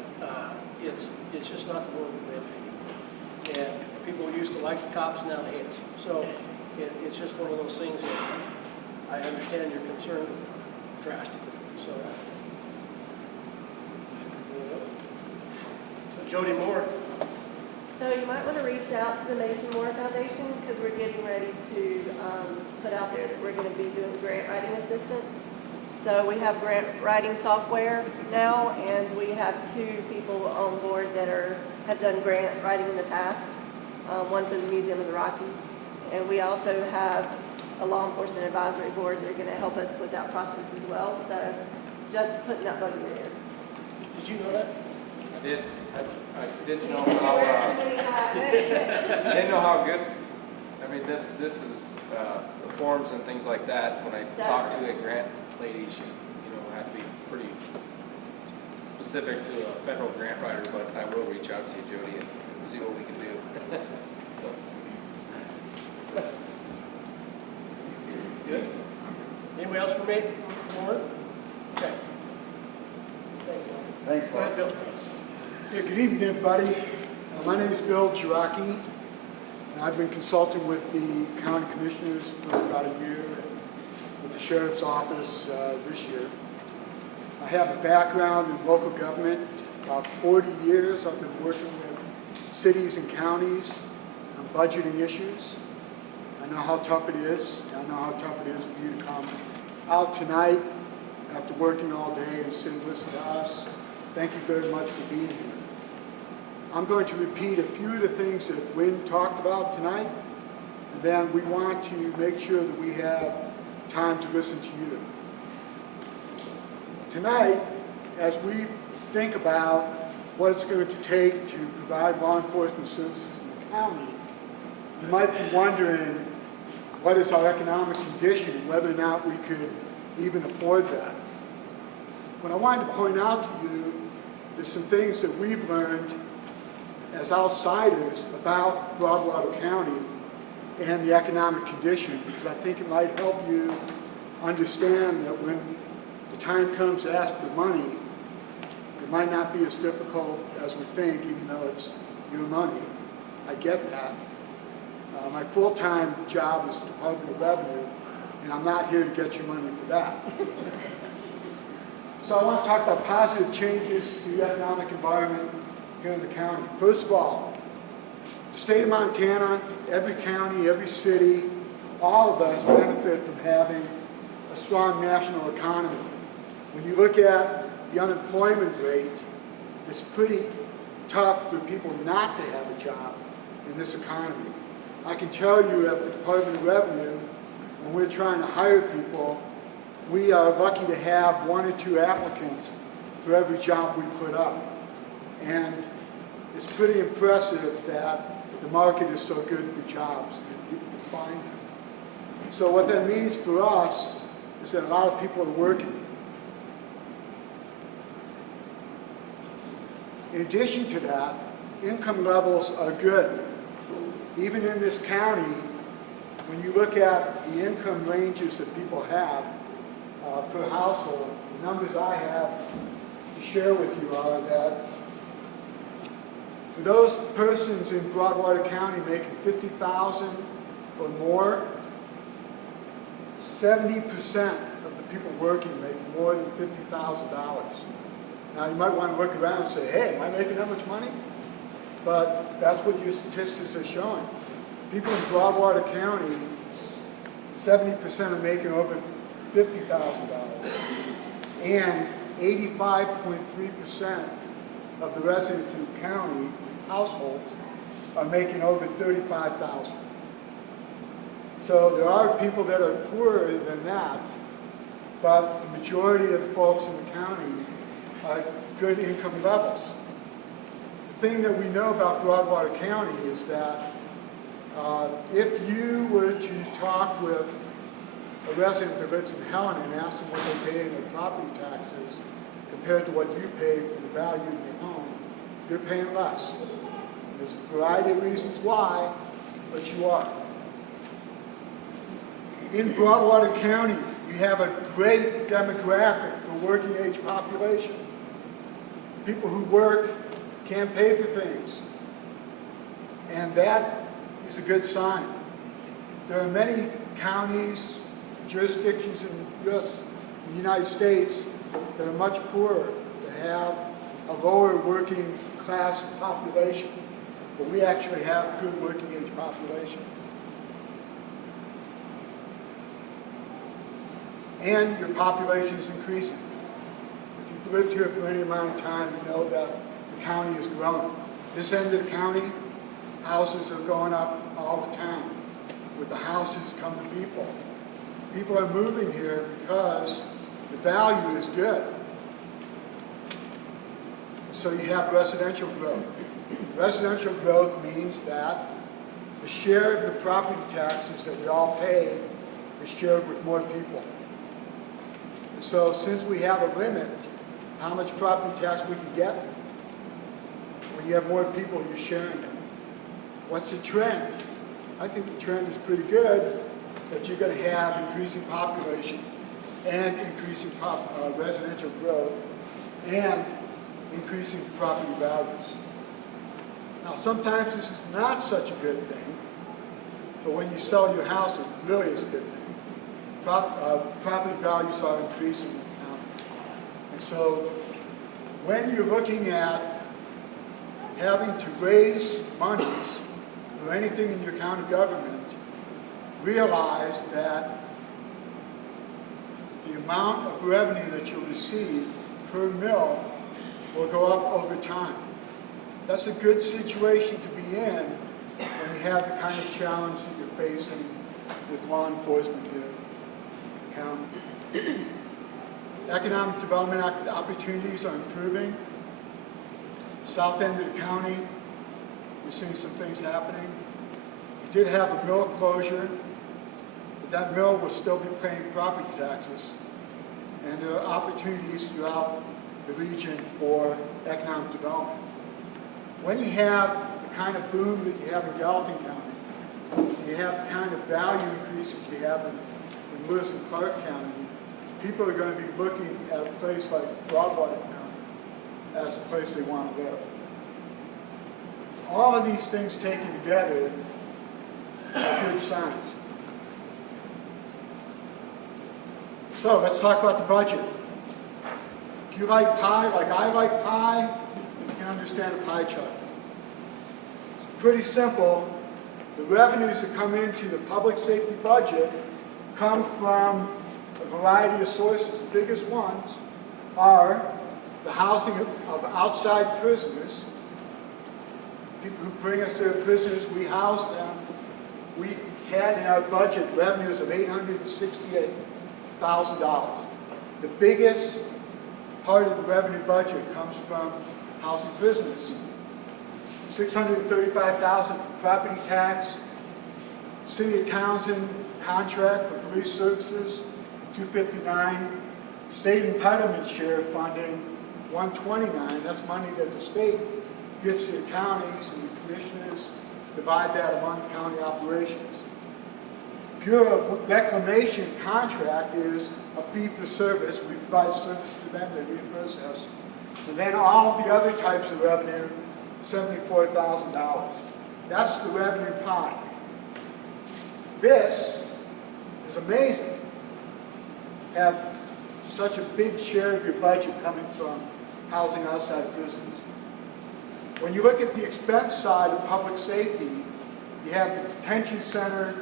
It's just not the world we live in. And people used to like the cops, now they hate us. So it's just one of those things that I understand your concern drastically. So. Jody Moore. So you might want to reach out to the Mason Moore Foundation because we're getting ready to put out there that we're going to be doing grant writing assistance. So we have grant writing software now, and we have 2 people on board that have done grant writing in the past, one for the Museum of the Rockies. And we also have a law enforcement advisory board that are going to help us with that process as well. So just putting that bug in there. Did you know that? I did. I didn't know how. Didn't know how good. I mean, this is the forms and things like that. When I talked to a grant lady, she had to be pretty specific to a federal grant writer. But I will reach out to you, Jody, and see what we can do. So. Good. Anybody else for me? Lauren? Okay. Thanks, Lauren. Thanks, Go ahead, Bill. Yeah, good evening, everybody. My name is Bill Giracki, and I've been consulting with the county commissioners for about a year, with the sheriff's office this year. I have a background in local government. About 40 years I've been working with cities and counties on budgeting issues. I know how tough it is. I know how tough it is for you to come out tonight after working all day and sit and listen to us. Thank you very much for being here. I'm going to repeat a few of the things that Wynn talked about tonight, And then we want to make sure that we have time to listen to you. Tonight, as we think about what it's going to take to provide law enforcement services in the county, you might be wondering what is our economic condition and whether or not we could even afford that. What I wanted to point out to you is some things that we've learned as outsiders about Broadwater County and the economic condition, because I think it might help you understand that when the time comes to ask for money, it might not be as difficult as we think, even though it's your money. I get that. My full-time job is Department of Revenue, and I'm not here to get you money for that. So I want to talk about positive changes to the economic environment here in the county. First of all, the state of Montana, every county, every city, all of us benefit from having a strong national economy. When you look at the unemployment rate, it's pretty tough for people not to have a job in this economy. I can tell you at the Department of Revenue, when we're trying to hire people, we are lucky to have 1 or 2 applicants for every job we put up. And it's pretty impressive that the market is so good for jobs and people can find them. So what that means for us is that a lot of people are working. In addition to that, income levels are good. Even in this county, when you look at the income ranges that people have per household, the numbers I have to share with you are that for those persons in Broadwater County making $50,000 or more, 70% of the people working make more than $50,000. Now you might want to look around and say, hey, am I making that much money? But that's what your statistics are showing. People in Broadwater County, 70% are making over $50,000. And 85.3% of the residents in the county, households, are making over $35,000. So there are people that are poorer than that, but the majority of the folks in the county are good income levels. The thing that we know about Broadwater County is that if you were to talk with a resident that lives in Helena and ask them what they pay in their property taxes compared to what you pay for the value of your home, you're paying less. There's a variety of reasons why, but you are. In Broadwater County, you have a great demographic for working age population. People who work can't pay for things. And that is a good sign. There are many counties, jurisdictions in the United States that are much poorer, that have a lower working class population. But we actually have a good working age population. And your population is increasing. If you've lived here for any amount of time, you know that the county is growing. This end of the county, houses are going up all the time. With the houses come the people. People are moving here because the value is good. So you have residential growth. Residential growth means that the share of the property taxes that we all pay is shared with more people. So since we have a limit how much property tax we can get, when you have more people, you're sharing it. What's the trend? I think the trend is pretty good, that you're going to have increasing population and increasing residential growth and increasing property values. Now sometimes this is not such a good thing, but when you sell your house, it really is a good thing. Property values are increasing now. And so when you're looking at having to raise monies for anything in your county government, realize that the amount of revenue that you'll receive per mill will go up over time. That's a good situation to be in when you have the kind of challenge that you're facing with law enforcement here in the county. Economic development opportunities are improving. South end of the county, we're seeing some things happening. We did have a mill closure, but that mill will still be paying property taxes. And there are opportunities throughout the region for economic development. When you have the kind of boom that you have in Gallatin County, you have the kind of value increases you have in Lewis and Clark County, people are going to be looking at a place like Broadwater County as a place they want to live. All of these things taken together are good signs. So let's talk about the budget. If you like pie, like I like pie, you can understand a pie chart. Pretty simple. The revenues that come into the public safety budget come from a variety of sources. The biggest ones are the housing of outside prisoners. People who bring us their prisoners, we house them. We had in our budget revenues of $868,000. The biggest part of the revenue budget comes from housing prisoners. $635,000 for property tax. City of Townsend contract for police services, $259,000. State entitlement share funding, $129,000. That's money that the state gets to the counties, and the commissioners divide that among county operations. Bureau of Reclamation contract is a fee for service. We provide service to them, they reimburse us. And then all of the other types of revenue, $74,000. That's the revenue pie. This is amazing. Have such a big share of your budget coming from housing outside prisons. When you look at the expense side of public safety, you have the detention center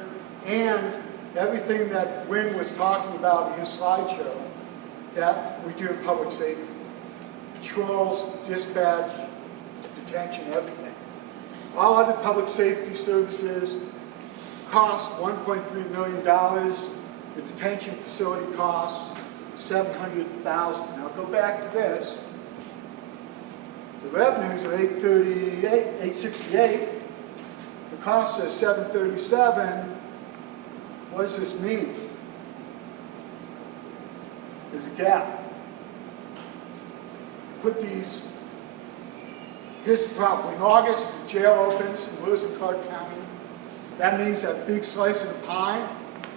and everything that Wynn was talking about in his slideshow that we do in public safety. Patrols, dispatch, detention, everything. All other public safety services cost $1.3 million. The detention facility costs $700,000. Now go back to this. The revenues are $868. The costs are $737. What does this mean? There's a gap. Put these, here's the problem. In August, the jail opens in Lewis and Clark County. That means that big slice of the pie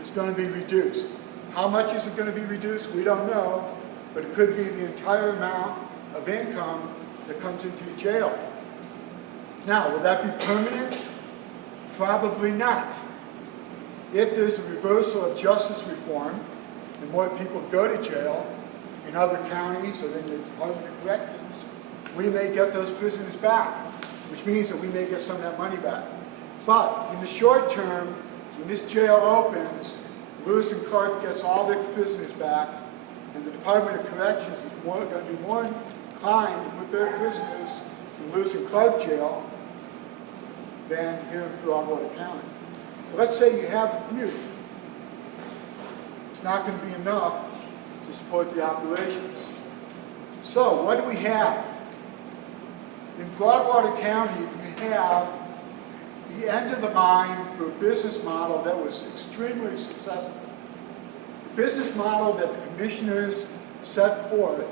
is going to be reduced. How much is it going to be reduced? We don't know, but it could be the entire amount of income that comes into the jail. Now, will that be permanent? Probably not. If there's a reversal of justice reform and more people go to jail in other counties or in the Department of Corrections, we may get those prisoners back, which means that we may get some of that money back. But in the short term, when this jail opens, Lewis and Clark gets all their prisoners back, and the Department of Corrections is going to be more inclined to put their prisoners in Lewis and Clark jail than here in Broadwater County. But let's say you have a few. It's not going to be enough to support the operations. So what do we have? In Broadwater County, we have the end of the line for a business model that was extremely successful. The business model that the commissioners set forth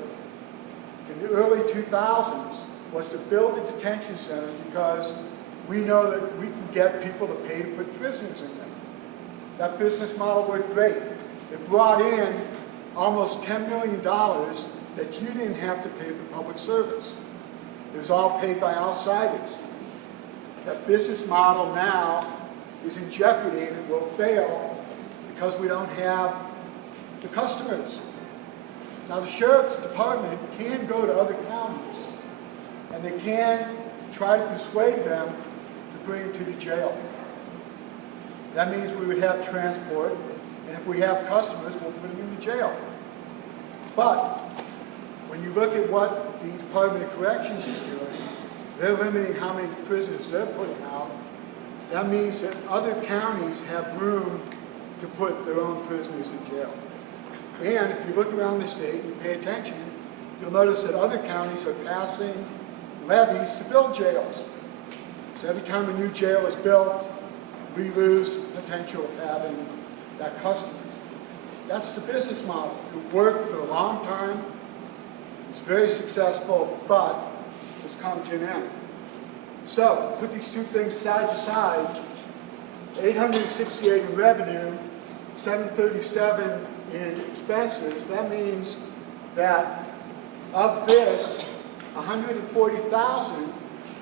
in the early 2000s was to build a detention center because we know that we can get people to pay to put prisoners in them. That business model worked great. It brought in almost $10 million that you didn't have to pay for public service. It was all paid by outsiders. That business model now is in jeopardy and it will fail because we don't have the customers. Now the Sheriff's Department can go to other counties and they can try to persuade them to bring them to the jail. That means we would have transport, and if we have customers, we'll put them in the jail. But when you look at what the Department of Corrections is doing, they're limiting how many prisoners they're putting out, that means that other counties have room to put their own prisoners in jail. And if you look around the state and pay attention, you'll notice that other counties are passing levies to build jails. So every time a new jail is built, we lose the potential of having that customer. That's the business model. It worked for a long time. It's very successful, but it's come to an end. So put these two things side to side. 868 in revenue, 737 in expenses. That means that of this, 140,000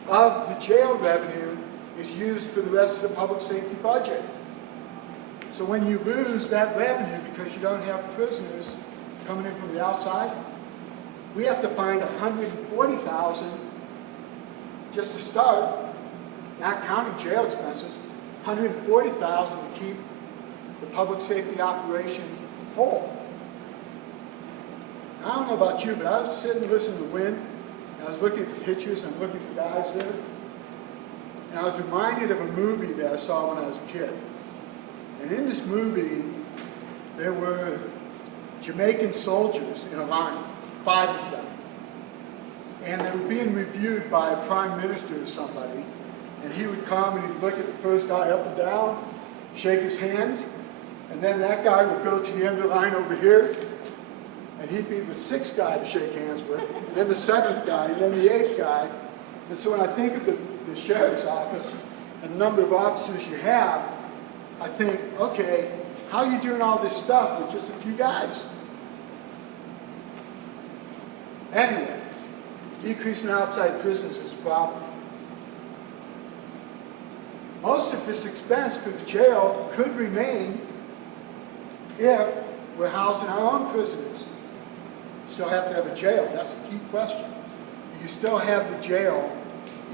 of the jail revenue is used for the rest of the public safety budget. So when you lose that revenue because you don't have prisoners coming in from the outside, we have to find 140,000 just to start, not counting jail expenses, 140,000 to keep the public safety operation whole. I don't know about you, but I was sitting and listening to Wynn, and I was looking at the pictures and looking at the guys there, and I was reminded of a movie that I saw when I was a kid. And in this movie, there were Jamaican soldiers in a line, 5 of them. And they were being reviewed by a prime minister or somebody. And he would come and he'd look at the first guy up and down, shake his hand, and then that guy would go to the end of the line over here, and he'd be the 6th guy to shake hands with, and then the 7th guy, and then the 8th guy. And so when I think of the sheriff's office and the number of officers you have, I think, okay, how are you doing all this stuff with just a few guys? Anyway, decreasing outside prisons is a problem. Most of this expense for the jail could remain if we're housing our own prisoners. You still have to have a jail. That's the key question. Do you still have the jail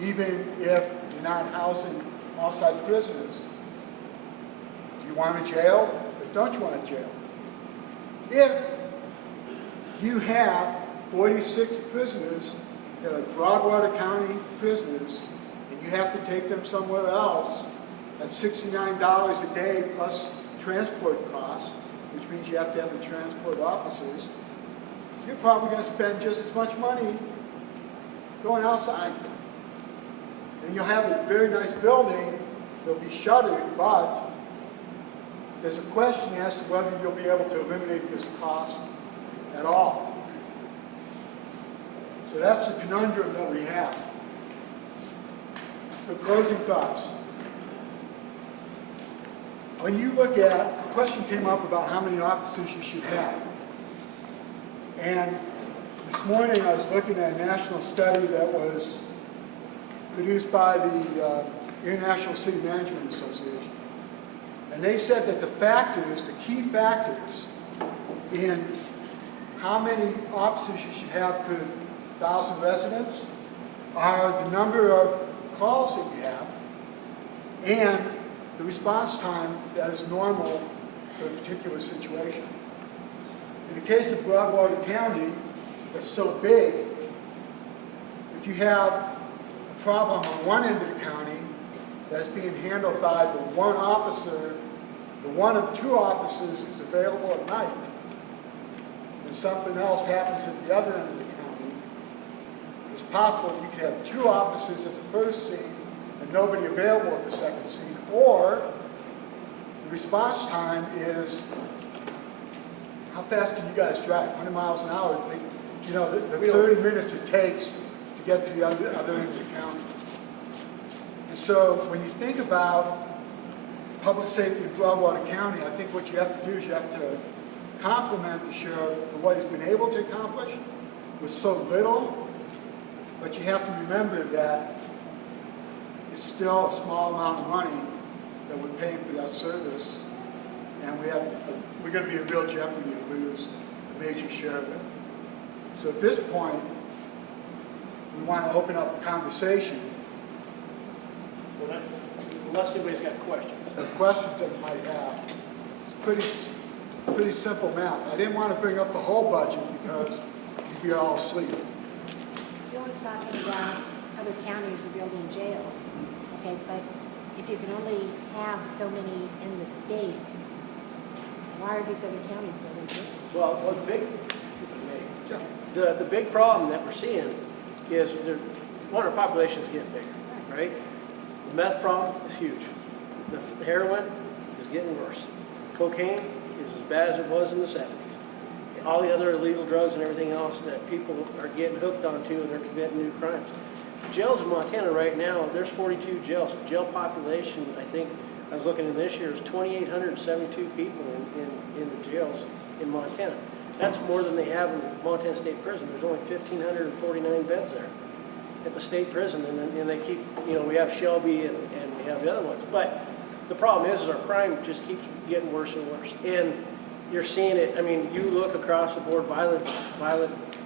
even if you're not housing outside prisoners? Do you want a jail or don't you want a jail? If you have 46 prisoners that are Broadwater County prisoners, and you have to take them somewhere else at $69 a day plus transport costs, which means you have to have the transport officers, you're probably going to spend just as much money going outside. And you'll have a very nice building, it'll be shuttered, but there's a question as to whether you'll be able to eliminate this cost at all. So that's the conundrum that we have. The closing thoughts. When you look at, the question came up about how many officers you should have. And this morning I was looking at a national study that was produced by the International City Management Association. And they said that the factors, the key factors in how many officers you should have per 1,000 residents are the number of calls that you have and the response time that is normal for a particular situation. In the case of Broadwater County, that's so big, if you have a problem on one end of the county that's being handled by the one officer, the one of 2 officers who's available at night, and something else happens at the other end of the county, it's possible you could have 2 officers at the first scene and nobody available at the second scene, or the response time is, how fast can you guys drive? 100 miles an hour. You know, the 30 minutes it takes to get to the other end of the county. And so when you think about public safety in Broadwater County, I think what you have to do is you have to compliment the sheriff for what he's been able to accomplish with so little, but you have to remember that it's still a small amount of money that we're paying for that service, and we're going to be in real jeopardy to lose a major share of it. So at this point, we want to open up a conversation. Well, that's, unless anybody's got questions. The questions that you might have. It's pretty simple math. I didn't want to bring up the whole budget because you'd be all asleep. Joe's talking about other counties are building jails, okay, but if you can only have so many in the state, why are these other counties building jails? Well, the big problem that we're seeing is our population is getting bigger, right? The meth problem is huge. The heroin is getting worse. Cocaine is as bad as it was in the 70s. All the other illegal drugs and everything else that people are getting hooked onto, and they're committing new crimes. Jails in Montana right now, there's 42 jails. Jail population, I think, I was looking at this year, is 2,872 people in the jails in Montana. That's more than they have in Montana State Prison. There's only 1,549 beds there at the state prison, and they keep, we have Shelby and we have the other ones. But the problem is our crime just keeps getting worse and worse. And you're seeing it, I mean, you look across the board, violent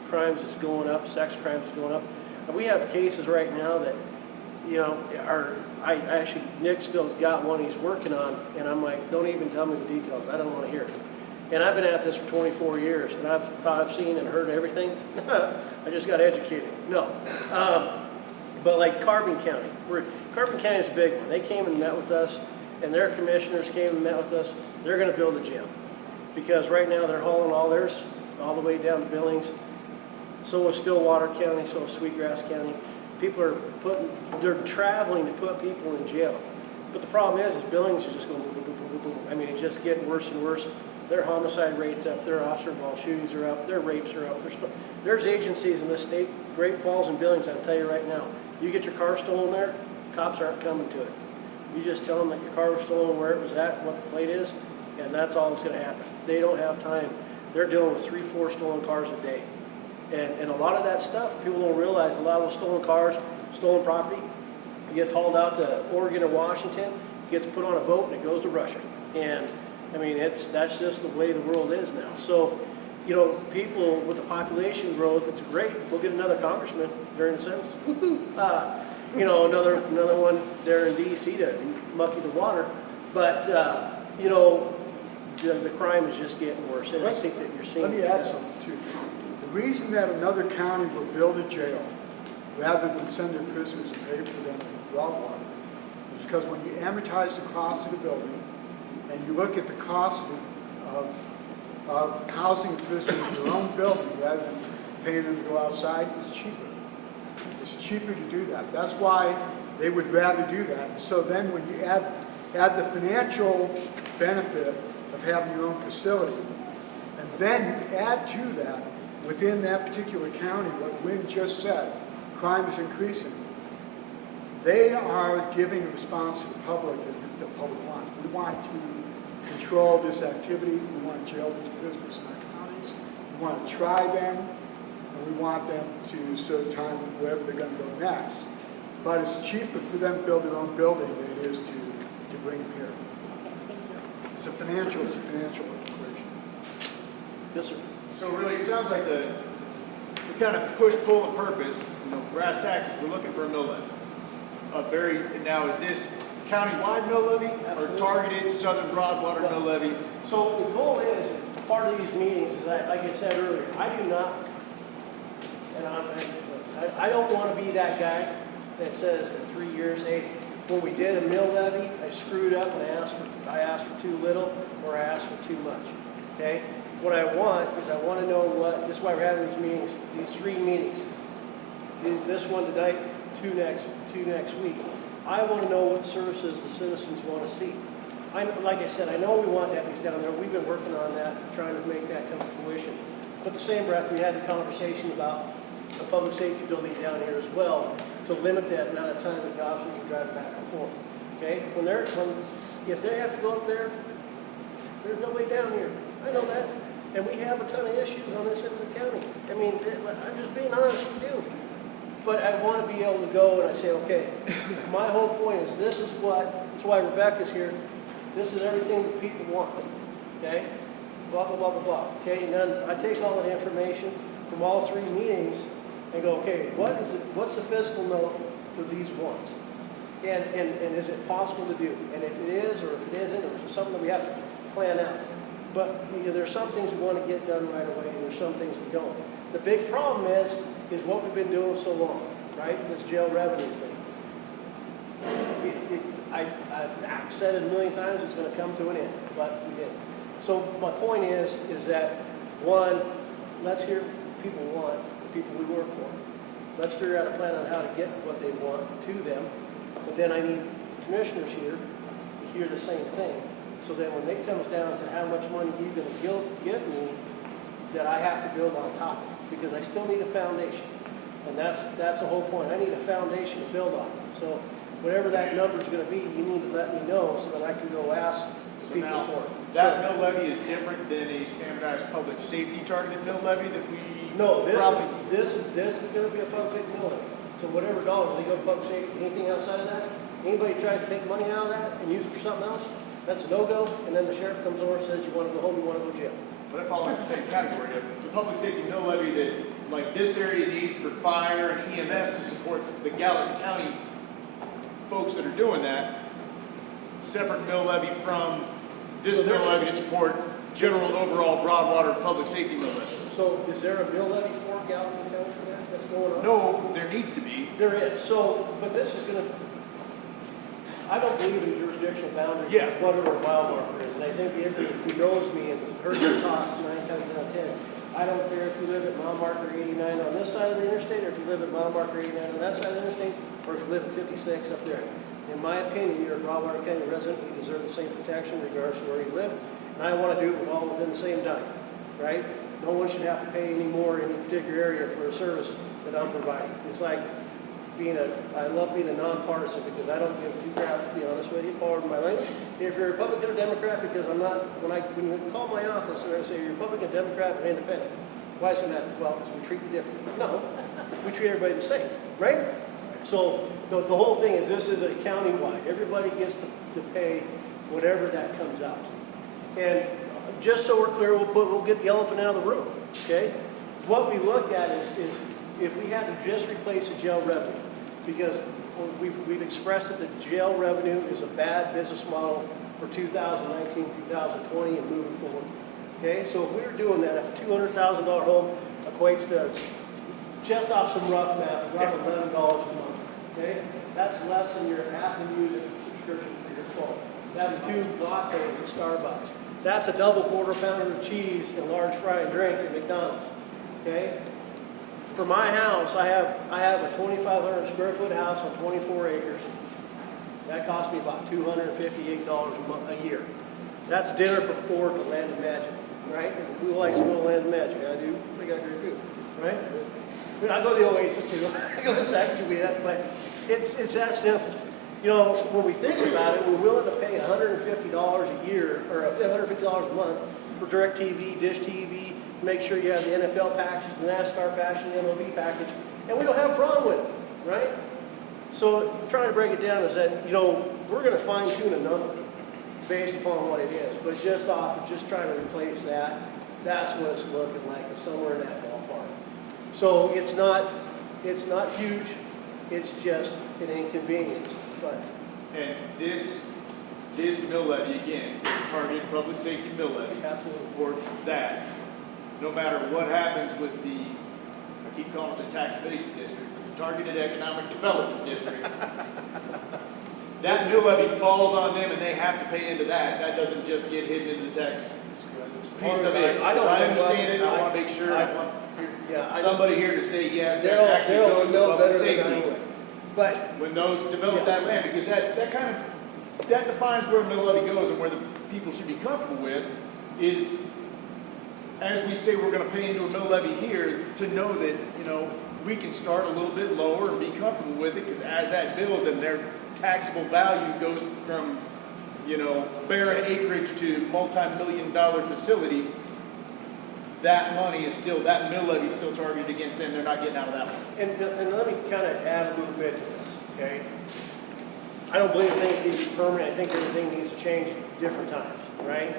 crimes is going up, sex crimes is going up. And we have cases right now that, Nick still's got one he's working on, and I'm like, don't even tell me the details, I don't want to hear it. And I've been at this for 24 years, and I've seen and heard everything. I just got educated. No. But like Carbon County. Carbon County is a big one. They came and met with us, and their commissioners came and met with us. They're going to build a jail. Because right now they're hauling all theirs all the way down to Billings. So is Stillwater County, so is Sweetgrass County. People are they're traveling to put people in jail. But the problem is Billings is just going boom, boom, boom, boom, boom. I mean, it's just getting worse and worse. Their homicide rates up, their officer-involved shootings are up, their rapes are up. There's agencies in this state, Great Falls and Billings, I'll tell you right now, you get your car stolen there, cops aren't coming to it. You just tell them that your car was stolen, where it was at, what the plate is, and that's all that's going to happen. They don't have time. They're dealing with 3-4 stolen cars a day. And a lot of that stuff, people don't realize, a lot of those stolen cars, stolen property, it gets hauled out to Oregon or Washington, gets put on a boat, and it goes to Russia. And I mean, that's just the way the world is now. So, people with the population growth, it's great. We'll get another congressman during the census. Another one there in D.C. to mucky the water. But, the crime is just getting worse. And I think that you're seeing. Let me add something too. The reason that another county will build a jail rather than send their prisoners and pay for them in Broadwater is because when you amortize the cost of the building, and you look at the cost of housing a prisoner in your own building rather than paying them to go outside, it's cheaper. It's cheaper to do that. That's why they would rather do that. So then when you add the financial benefit of having your own facility, and then you add to that, within that particular county, what Wynn just said, crime is increasing. They are giving a response to the public that the public wants. We want to control this activity. We want to jail these prisoners in our counties. We want to try them, and we want them to serve time wherever they're going to go next. But it's cheaper for them to build their own building than it is to bring them here. It's a financial equation. Yes, sir. So really, it sounds like the kind of push-pull and purpose, brass taxes, we're looking for a mill levy. Now, is this county-wide mill levy or targeted Southern Broadwater mill levy? So the goal is, part of these meetings, is like I said earlier, I do not, and I don't want to be that guy that says in 3 years, hey, when we did a mill levy, I screwed up and I asked for too little or I asked for too much. Okay? What I want is I want to know this is why we're having these meetings, these 3 meetings. This one tonight, two next week. I want to know what services the citizens want to see. Like I said, I know we want deputies down there. We've been working on that, trying to make that come to fruition. But the same breath, we had the conversation about the public safety building down here as well, to limit that amount of time that the officers are driving back and forth. Okay? If they have to go up there, there's nobody down here. I know that. And we have a ton of issues on this end of the county. I mean, I'm just being honest with you. But I want to be able to go and I say, okay, my whole point is that's why Rebecca's here. This is everything that people want. Okay? Blah, blah, blah, blah, blah. Okay? And then I take all that information from all 3 meetings and go, okay, what's the fiscal note for these ones? And is it possible to do? And if it is or if it isn't, or is it something that we have to plan out? But there's some things we want to get done right away, and there's some things we don't. The big problem is what we've been doing so long, right? This jail revenue thing. I've said it a million times, it's gonna come to an end, but we didn't. So my point is that, one, let's hear what people want, the people we work for. Let's figure out a plan on how to get what they want to them, but then I need commissioners here to hear the same thing. So that when it comes down to how much money you're gonna give me, that I have to build on top of it, because I still need a foundation. And that's the whole point. I need a foundation to build on. So whatever that number's gonna be, you need to let me know so that I can go ask So people now, for it. that mill levy is different than a standardized public safety targeted mill levy that we No, probably. this is gonna be a public safety mill levy. So whatever dollars they go to public safety, anything outside of that, anybody tries to take money out of that and use it for something else, that's a no-go, and then the sheriff comes over and says, you wanna go home, you wanna go to jail. But I fall in the same category of the public safety mill levy that, like, this area needs for fire and EMS to support the Gallatin County folks that are doing that. Separate mill levy from this So mill there's- levy to support general overall Broadwater public safety mill levy. So is there a mill levy for Gallatin County for that that's going on? No, there needs to be. There is, so, but this is gonna, I don't believe in jurisdictional boundaries, Yeah. whatever a mile marker is, and I think everybody who knows me and has heard me talk 9 times out of 10, I don't care if you live at mile marker 89 on this side of the interstate, or if you live at mile marker 89 on that side of the interstate, or if you live at 56 up there. In my opinion, you're a Broadwater County resident, you deserve the same protection regardless of where you live, and I wanna do it with all within the same dime, right? No one should have to pay any more in any particular area for a service that I'm providing. It's like I love being a nonpartisan because I don't give two craps, to be honest with you, pardon my language. If you're a Republican or Democrat, because I'm not, when you call my office and I say you're Republican, Democrat, or Independent, why is it that? Well, because we treat you differently. No, we treat everybody the same, right? So the whole thing is this is a countywide. Everybody gets to pay whatever that comes out. And just so we're clear, we'll get the elephant out of the room, okay? What we look at is if we had to just replace the jail revenue, because we've expressed that the jail revenue is a bad business model for 2019, 2020, and moving forward. Okay, so if we were doing that, if a $200,000 home equates to, just off some rough math, around $11 a month, okay? That's less than your Apple Music subscription for your phone. That's 2 lattes at Starbucks. That's a double quarter pounder of cheese and large fry and drink at McDonald's, okay? For my house, I have a 2,500 square foot house on 24 acres. That cost me about $258 a year. That's dinner for 4 to Land of Magic, right? Who likes to go to Land of Magic? I do. They got great food, right? I mean, I go to the Oasis too. I go to Sacagawea, but it's that simple. You know, when we think about it, we're willing to pay $150 a year or $150 a month for DirecTV, Dish TV. Make sure you have the NFL package, the NASCAR package, the MLB package, and we don't have a problem with it, right? So trying to break it down is that, you know, we're going to fine tune a number based upon what it is, but just trying to replace that, that's what it's looking like. It's somewhere in that ballpark. So it's not huge. It's just an inconvenience. But And this mill levy, again, targeted public safety mill levy, Absolutely. supports that. No matter what happens with I keep calling it the tax evasion district, the targeted economic development district. That mill levy falls on them and they have to pay into that. That doesn't just get hidden in the tax piece of it. I don't I think understand it, I I- want to make sure, I want I somebody here to say, yes, that Daryl actually will goes to know public better than I safety. would. But When those develop that land, because that kind of, that defines where mill levy goes and where the people should be comfortable with is, as we say we're gonna pay into a mill levy here, to know that, you know, we can start a little bit lower and be comfortable with it, because as that builds and their taxable value goes from, you know, barren acreage to multi-million-dollar facility, that money is still, that mill levy is still targeted against them, they're not getting out of that one. And let me kind of add a little bit to this, okay? I don't believe things need to be permanent. I think everything needs to change at different times, right?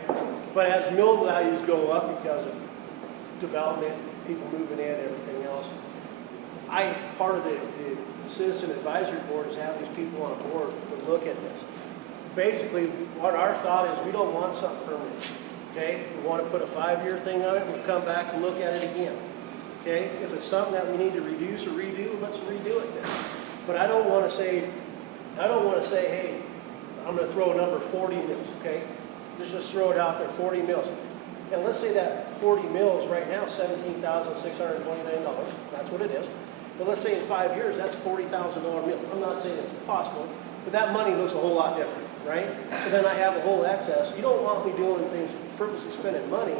But as mill values go up because of development, people moving in, everything else, part of the Citizen Advisory Board is having these people on board to look at this. Basically, what our thought is, we don't want something permanent, okay? We want to put a 5-year thing on it, we'll come back and look at it again, okay? If it's something that we need to reduce or redo, let's redo it then. But I don't want to say, hey, I'm gonna throw a number, 40 mills, okay? Just throw it out there, 40 mills. And let's say that 40 mills right now, $17,629, that's what it is. But let's say in 5 years, that's $40,000 mill. I'm not saying it's possible, but that money looks a whole lot different, right? So then I have a whole excess. You don't want me doing things, frivolously spending money,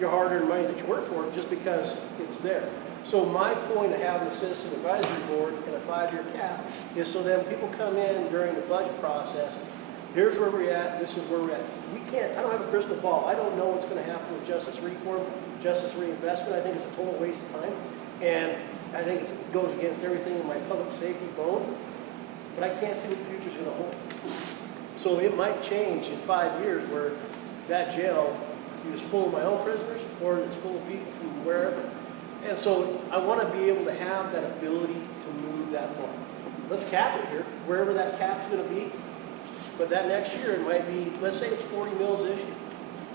your hard-earned money that you work for, just because it's there. So my point of having a citizen advisory board and a 5-year cap is so then people come in during the budget process, here's where we're at, this is where we're at. We can't, I don't have a crystal ball. I don't know what's going to happen with justice reform, justice reinvestment. I think it's a total waste of time. And I think it goes against everything in my public safety bone. But I can't see what the future's going to hold. So it might change in 5 years where that jail is full of my own prisoners or it's full of people from wherever. And so I want to be able to have that ability to move that money. Let's cap it here, wherever that cap's going to be. But that next year it might be, let's say it's 40 mills this year,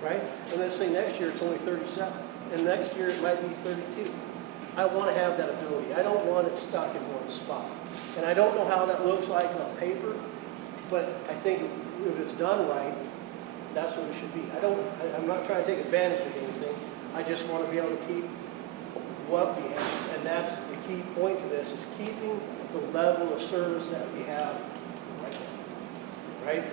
right? And let's say next year it's only 37. And next year it might be 32. I want to have that ability. I don't want it stuck in one spot. And I don't know how that looks like on paper, but I think if it's done right, that's what it should be. I'm not trying to take advantage of anything. I just want to be able to keep what we have. And that's the key point to this, is keeping the level of service that we have right now. Right?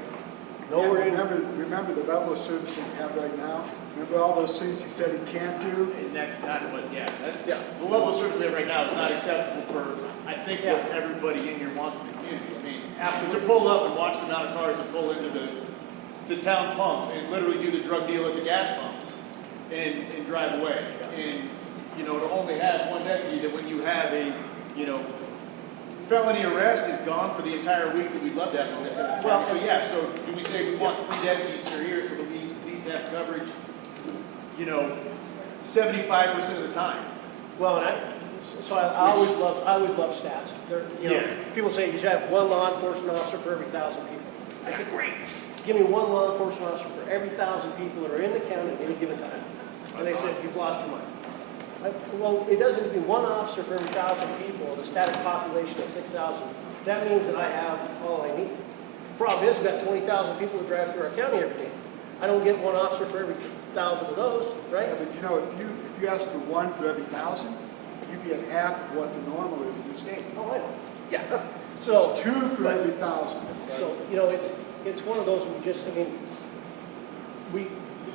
Nowhere in. Remember the level of service that we have right now? Remember all those things he said he can't do? And that's not what, that's, the level of service we have right now is not acceptable for, I think, what everybody in here wants in the community. I mean, to pull up and watch the amount of cars that pull into the town pump and literally do the drug deal at the gas pump and drive away. And, you know, to only have one deputy, that when you have a, you know, felony arrest is gone for the entire week, that we'd love to have on this. Well, so so do we say we want 3 deputies that are here so that we at least have coverage, you know, 75% of the time? Well, and I always love stats. You know, people say you should have 1 law enforcement officer for every 1,000 people. I said, great. Give me 1 law enforcement officer for every 1,000 people that are in the county at any given time. And they said, you've lost your mind. Well, it doesn't need to be 1 officer for every 1,000 people, and a static population of 6,000. That means that I have all I need. Problem is, we've got 20,000 people who drive through our county every day. I don't get 1 officer for every 1,000 of those, right? Yeah, but you know, if you ask for 1 for every 1,000, you'd be at half of what the normal is in the state. Oh, I know. Yeah. So It's 2 for every 1,000. So, you know, it's one of those, the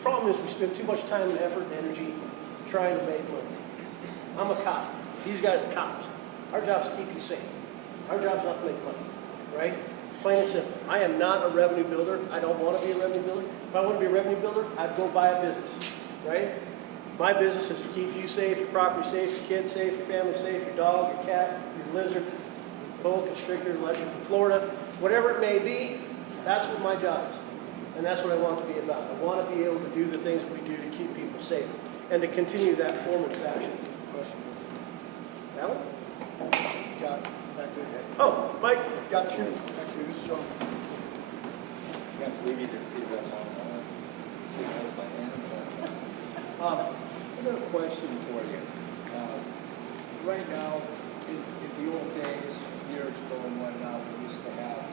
problem is we spend too much time and effort and energy trying to make money. I'm a cop. These guys are cops. Our job is to keep you safe. Our job is not to make money, right? Plain and simple. I am not a revenue builder. I don't want to be a revenue builder. If I want to be a revenue builder, I'd go buy a business, right? My business is to keep you safe, your property safe, your kids safe, your family safe, your dog, your cat, your lizard, boa constrictor, unless you're from Florida. Whatever it may be, that's what my job is. And that's what I want to be about. I want to be able to do the things we do to keep people safe and to continue that form and fashion. Question. Alan? Got it. Back there. Oh, Mike. Got you. Back there. This is John. We need to see that on, I have a question for you. Right now, in the old days, years ago and whatnot, we used to have,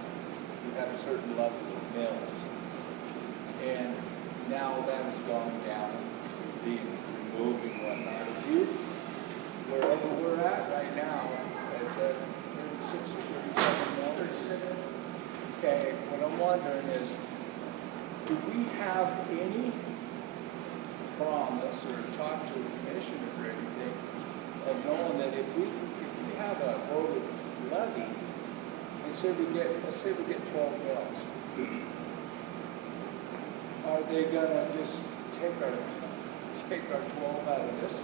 you had a certain level of mills. And now that has gone down, being removed and whatnot. If you, wherever we're at right now, it's at 36 or 37 mills. Okay, what I'm wondering is, do we have any promise or talk to the commissioner or anything of knowing that if we have a voted levy, let's say we get 12 mills, are they gonna just take our 12 out of this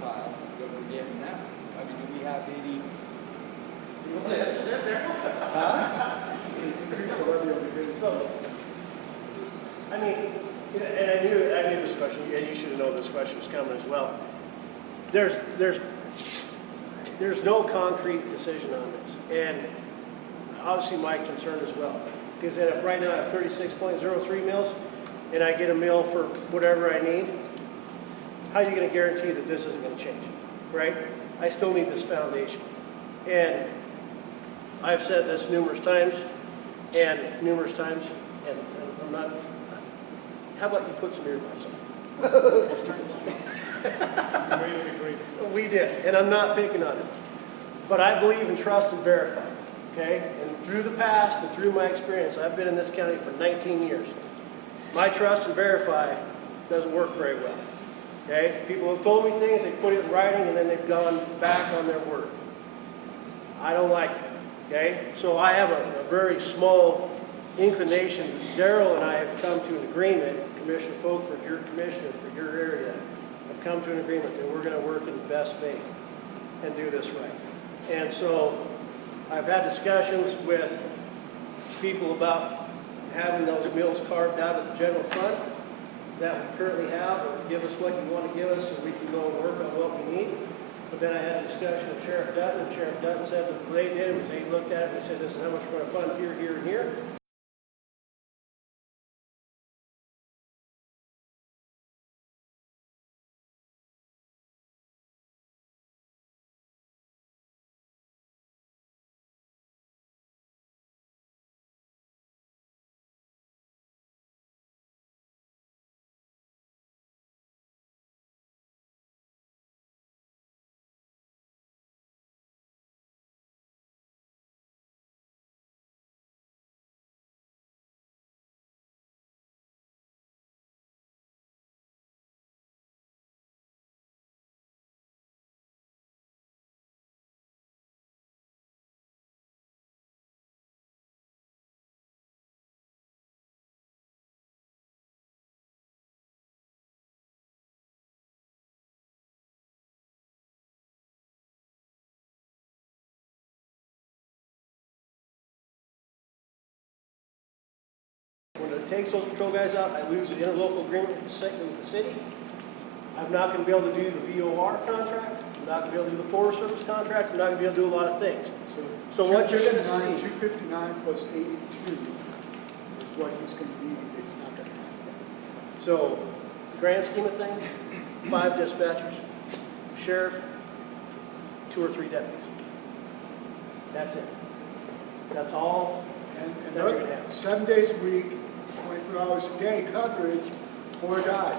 pile that we're getting now? I mean, do we have any? Huh? Increase the levy on the business. So, I mean, and I knew this question, and you should know this question was coming as well. There's no concrete decision on this, and obviously my concern as well is that if right now I have 36.03 mills, and I get a mill for whatever I need, how are you going to guarantee that this isn't going to change, right? I still need this foundation, and I've said this numerous times, And I'm not, how about you put some earmuffs on? We did, and I'm not picking on it. But I believe in trust and verify, okay? And through the past and through my experience, I've been in this county for 19 years. My trust and verify doesn't work very well, okay? People have told me things, they put it in writing, and then they've gone back on their word. I don't like it, okay? So I have a very small inclination. Daryl and I have come to an agreement, Commissioner Folkford, your commissioner for your area, have come to an agreement that we're going to work in the best faith and do this right. And so I've had discussions with people about having those mills carved out of the general fund that we currently have, or give us what you want to give us, and we can go and work on what we need. But then I had a discussion with Sheriff Dutton, and Sheriff Dutton said that what they did was they looked at it and they said, this is how much we're going to fund here, here, and here. When it takes those patrol guys out, I lose the interlocal agreement with the city. I'm not going to be able to do the VOR contract. I'm not going to be able to do the Forest Service contract. I'm not going to be able to do a lot of things. So what you're going to see... 259 plus 82 is what he's going to need. It's not going to happen. So, grand scheme of things, 5 dispatchers, sheriff, 2 or 3 deputies. That's it. That's all And that you're going to have. 7 days a week, 24 hours a day coverage, 4 guys.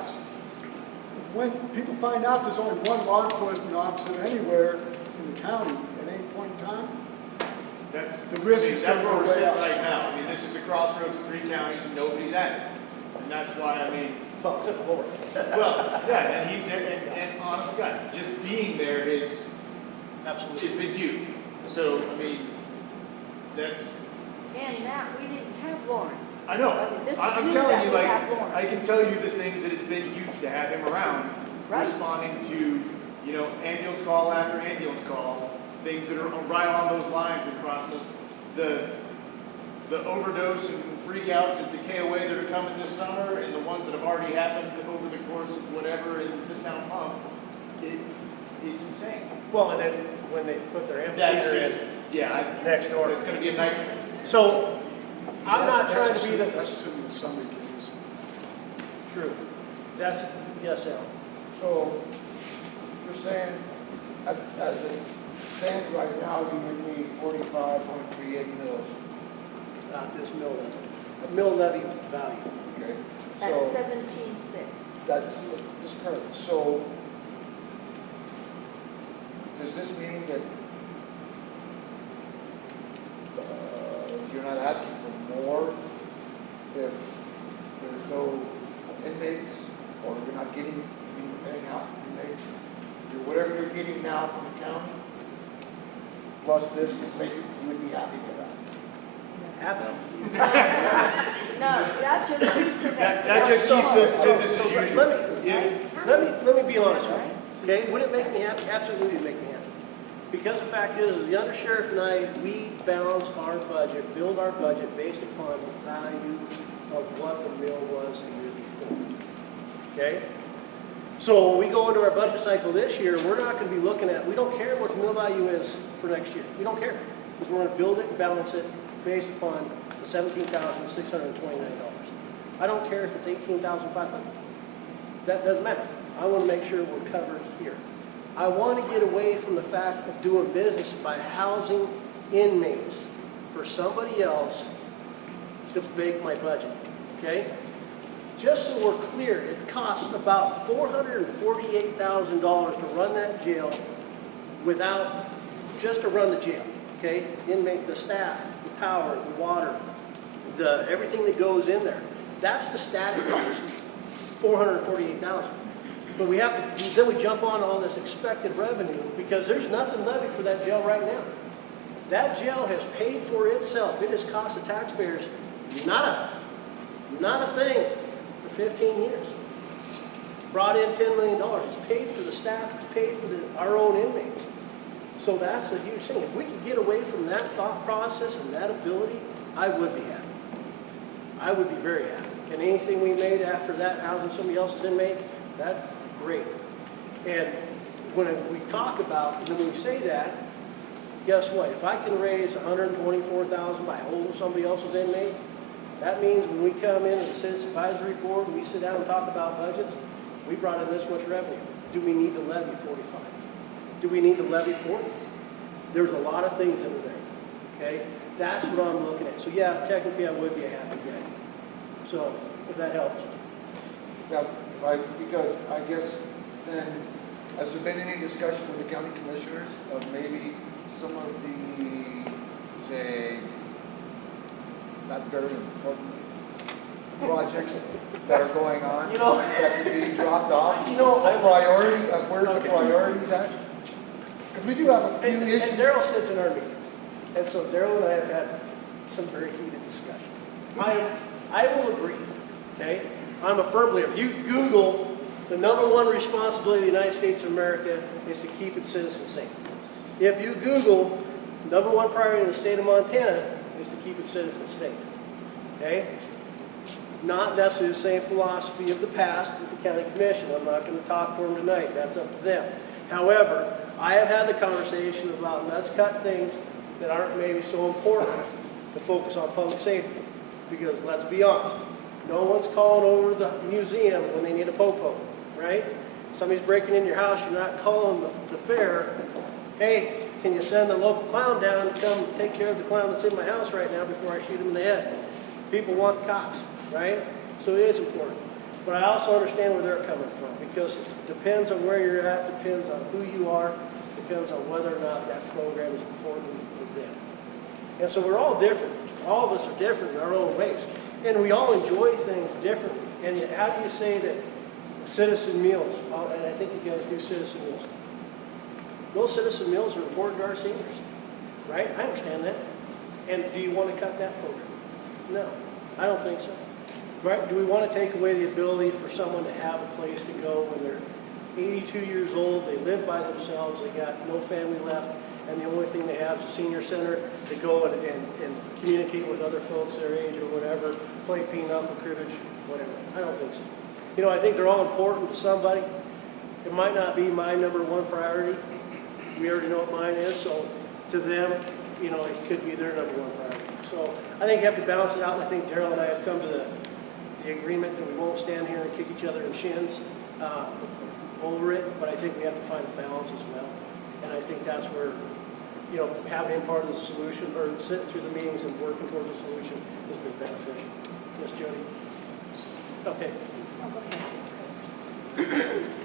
When people find out there's only one law enforcement officer anywhere in the county at any point in time, That's, the risk is that's going where to we're go way sitting up. right now. I mean, this is a crossroads of 3 counties and nobody's at it. And that's why, I mean, Well, except for Lord. well, yeah, and he's, and honest to God, just being there is, Absolutely. has been huge. So, I mean, that's, And Matt, we didn't have Lauren. I know. I mean, this is I'm new telling that you, we like, have Lauren. I can tell you the things that it's been huge to have him around, Right. responding to, you know, ambulance call after ambulance call, things that are right on those lines and crossing those, the overdose and freakouts at the KOA that are coming this summer, and the ones that have already happened over the course of whatever in the town pump, it's insane. Well, and then when they put their That's amphitheater just, in yeah, next door. it's gonna be a nightmare. So, I'm not That's trying to be the... assuming- That's assuming somebody can use it. True. That's, yes, Al. So, you're saying, as it stands right now, we would need 45.38 mils. Not this mill levy. A mill levy value. Okay. At So 17.6. that's this current. So does this mean that you're not asking for more if there's no inmates, or you're not getting, you're paying out inmates? Whatever you're getting now from the county, plus this would make you would be happy with that. Happy? No, that just keeps it at... That just keeps us business So as let usual. me be honest with you, okay? Would it make me happy? Absolutely it'd make me happy. Because the fact is the undersheriff and I, we balance our budget, build our budget based upon the value of what the mill was the year before, okay? So when we go into our budget cycle this year, we're not going to be looking at, we don't care what the mill value is for next year. We don't care, because we're going to build it and balance it based upon the $17,629. I don't care if it's $18,500. That doesn't matter. I want to make sure we're covered here. I want to get away from the fact of doing business by housing inmates for somebody else to make my budget, okay? Just so we're clear, it costs about $448,000 to run that jail without, just to run the jail, okay? Inmate, the staff, the power, the water, everything that goes in there. That's the static cost, $448,000. But we have to, then we jump on all this expected revenue because there's nothing levied for that jail right now. That jail has paid for itself. It has cost the taxpayers not a thing for 15 years. Brought in $10 million. It's paid for the staff. It's paid for our own inmates. So that's a huge thing. If we could get away from that thought process and that ability, I would be happy. I would be very happy. And anything we made after that, housing somebody else's inmate, that's great. And when we talk about, when we say that, guess what? If I can raise $124,000 by holding somebody else's inmate, that means when we come in as a citizen advisory board and we sit down and talk about budgets, we brought in this much revenue. Do we need to levy 45? Do we need to levy 40? There's a lot of things in there, okay? That's what I'm looking at. So yeah, technically I would be a happy guy. So, if that helps. Yeah, because I guess then, has there been any discussion with the county commissioners of maybe some of the, say, not very important projects that are going on? You know, that could be dropped off? You know, priority, where's the priorities at? Because we do have a few issues. And Daryl sits in our meetings. And so Daryl and I have had some very heated discussions. I will agree, okay? I'm a firm believer. If you Google, the #1 responsibility of the United States of America is to keep its citizens safe. If you Google, #1 priority in the state of Montana is to keep its citizens safe, okay? Not necessarily the same philosophy of the past with the county commission. I'm not going to talk for them tonight. That's up to them. However, I have had the conversation about let's cut things that aren't maybe so important to focus on public safety. Because let's be honest, no one's calling over the museum when they need a popo, right? Somebody's breaking in your house, you're not calling the fair, hey, can you send the local clown down to come take care of the clown that's in my house right now before I shoot him in the head? People want the cops, right? So it is important. But I also understand where they're coming from because it depends on where you're at, depends on who you are, depends on whether or not that program is important to them. And so we're all different. All of us are different in our own ways. And we all enjoy things differently. And how do you say that citizen meals, and I think you guys do citizen meals, those citizen meals are important to our seniors, right? I understand that. And do you want to cut that program? No, I don't think so. Right? Do we want to take away the ability for someone to have a place to go when they're 82 years old, they live by themselves, they got no family left, and the only thing they have is a senior center to go and communicate with other folks their age or whatever, play pinochle, cribbage, whatever. I don't think so. You know, I think they're all important to somebody. It might not be my #1 priority. We already know what mine is, so to them, you know, it could be their #1 priority. So I think you have to balance it out, and I think Daryl and I have come to the agreement that we won't stand here and kick each other in shins over it, but I think we have to find a balance as well. And I think that's where, you know, having been part of the solution or sitting through the meetings and working towards a solution has been beneficial. Yes, Jody? Okay.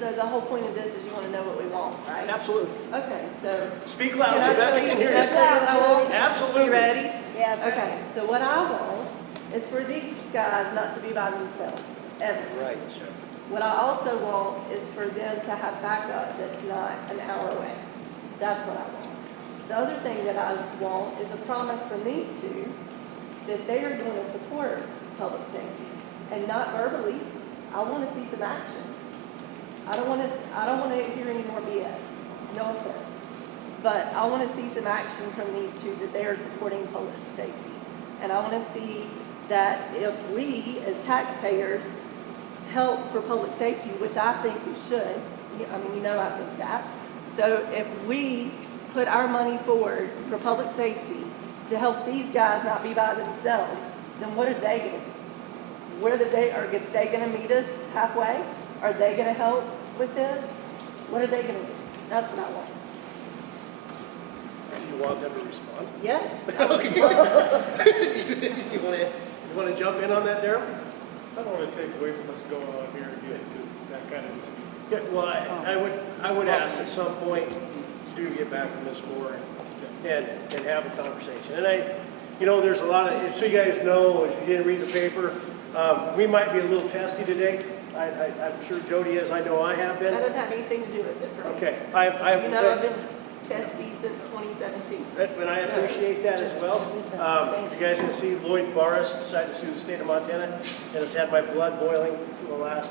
So the whole point of this is you want to know what we want, right? Absolutely. Okay, so. Speak loud Can so I Beth tell can you- hear can I tell you what I want? you. Absolutely. You ready? Yes. Okay, so what I want is for these guys not to be by themselves, ever. Right. What I also want is for them to have backup that's not an hour away. That's what I want. The other thing that I want is a promise from these two that they are going to support public safety, and not verbally. I want to see some action. I don't want to hear any more BS. No offense. But I want to see some action from these two that they are supporting public safety. And I want to see that if we, as taxpayers, help for public safety, which I think we should, I mean, you know I think that. So if we put our money forward for public safety to help these guys not be by themselves, then what are they going to do? Are they going to meet us halfway? Are they going to help with this? What are they going to do? That's what I want. Do you want them to respond? Yes. Okay. Do you want to Want to jump in on that, Darryl? I don't want to take away from what's going on here and get into that kind of dispute. Yeah, well, I would ask at some point, do get back on this floor and have a conversation. And there's a lot of, so you guys know, if you didn't read the paper, we might be a little testy today. I'm sure Jody is, I know I have been. That doesn't have anything to do with it for me. Okay, You know, I've been testy since 2017. And I appreciate that as well. If you guys can see, Lloyd Barris decided to sue the state of Montana, and it's had my blood boiling for the last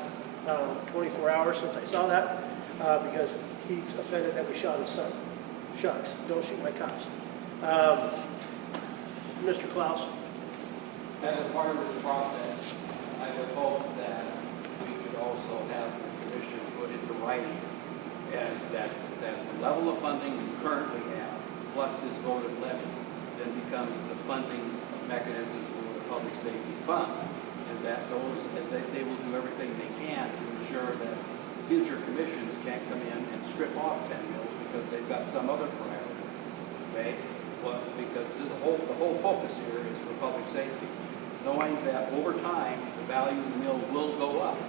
24 hours since I saw that, because he's offended that we shot his son. Shucks, don't shoot my cops. Mr. Klaus? As a part of this process, I would hope that we could also have the commission put into writing and that the level of funding we currently have, plus this voted levy, then becomes the funding mechanism for the public safety fund, and that they will do everything they can to ensure that future commissions can't come in and strip off 10 mills because they've got some other priority. Okay? Well, because the whole focus here is for public safety, knowing that over time the value of the mill will go up.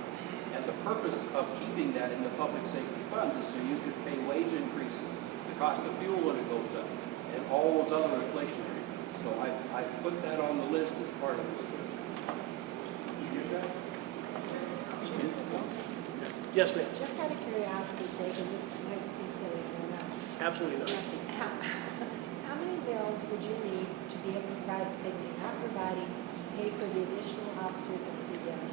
And the purpose of keeping that in the public safety fund is so you could pay wage increases, the cost of fuel when it goes up, and all those other inflationary things. So I put that on the list as part of this too. You get that? Yes, ma'am. Just out of curiosity's sake, and this might seem silly or not. Absolutely not. How many mills would you need to be able to provide the thing you're not providing, pay for the additional officers of the PDM?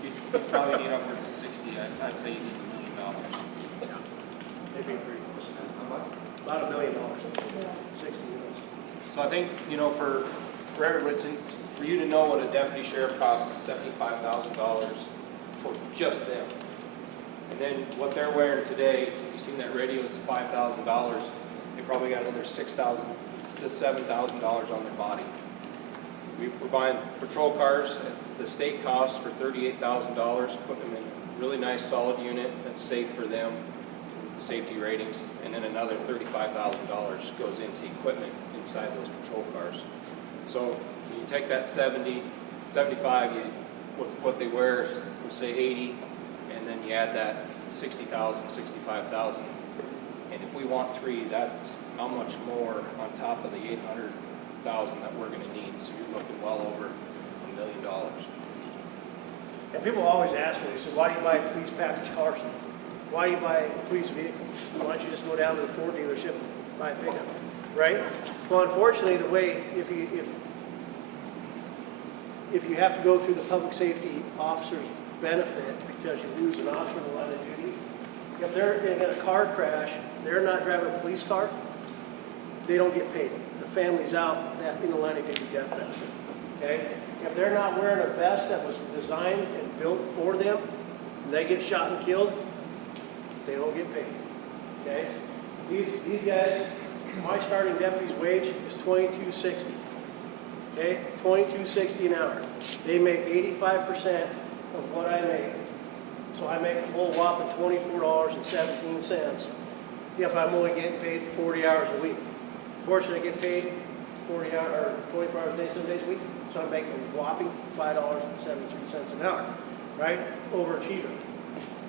You probably need upwards of 60. I'd say you need $1 million. Yeah. Maybe pretty close to that. About $1 million. 60 mills. So I think, for everybody, for you to know what a deputy sheriff costs is $75,000 for just them. And then what they're wearing today, you've seen that radio is $5,000. They probably got another $6,000 to $7,000 on their body. We're buying patrol cars at the state cost for $38,000, putting them in a really nice solid unit that's safe for them, the safety ratings, and then another $35,000 goes into equipment inside those patrol cars. So you take that 70, 75, what they wear, we'll say 80, and then you add that 60,000, 65,000. And if we want 3, that's how much more on top of the 800,000 that we're going to need. So you're looking well over $1 million. And people always ask me, they say, why do you buy police package cars? Why do you buy police vehicles? Why don't you just go down to the Ford dealership and buy a pickup, right? Well, unfortunately, the way, if you have to go through the public safety officer's benefit because you lose an officer in the line of duty, if they're in a car crash, they're not driving a police car, they don't get paid. The family's out that in the line of duty death benefit, okay? If they're not wearing a vest that was designed and built for them, and they get shot and killed, they don't get paid, okay? These guys, my starting deputy's wage is $22.60, okay? $22.60 an hour. They make 85% of what I make. So I make a whole whopping $24.17 if I'm only getting paid for 40 hours a week. Fortunately, I get paid 40 hours or 24 hours a day, 7 days a week, so I'm making a whopping $5.73 an hour, right? Overachiever.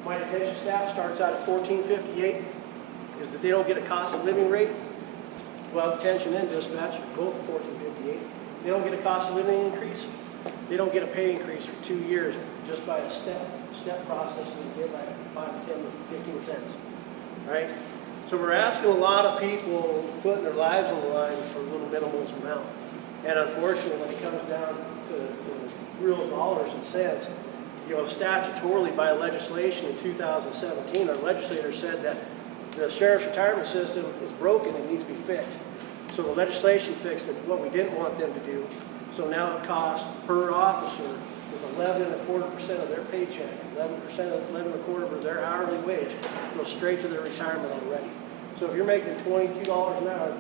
My detention staff starts out at $14.58. Is that they don't get a cost of living rate? Well, detention and dispatch, both at $14.58. They don't get a cost of living increase. They don't get a pay increase for 2 years just by a step process, and they get like 5, 10, 15 cents, right? So we're asking a lot of people putting their lives on the line for a little minimal amount. And unfortunately, when it comes down to real dollars and cents, statutorily by legislation in 2017, our legislators said that the sheriff's retirement system is broken and needs to be fixed. So the legislation fixed it, what we didn't want them to do. So now the cost per officer is 11.25% of their paycheck, 11.25% of their hourly wage goes straight to their retirement already. So if you're making $22 an hour,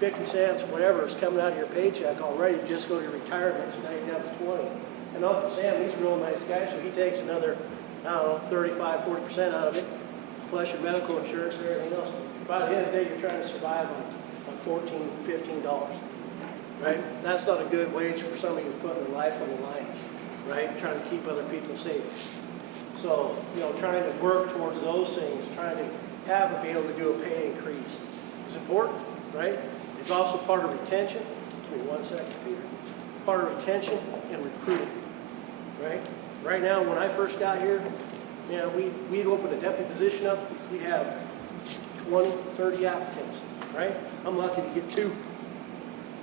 $22.50, whatever is coming out of your paycheck already, just go to your retirement, so now you're down to 20. And Uncle Sam, he's a real nice guy, so he takes another, 35, 40% out of it, plus your medical insurance and everything else. By the end of the day, you're trying to survive on $14, $15. right? That's not a good wage for somebody who's putting their life on the line, right? Trying to keep other people safe. So, you know, trying to work towards those things, trying to be able to do a pay increase is important, right? It's also part of retention. Give me 1 second, Peter. Part of retention and recruiting, right? Right now, when I first got here, yeah, we'd open a deputy position up, we'd have 20, 30 applicants, right? I'm lucky to get 2,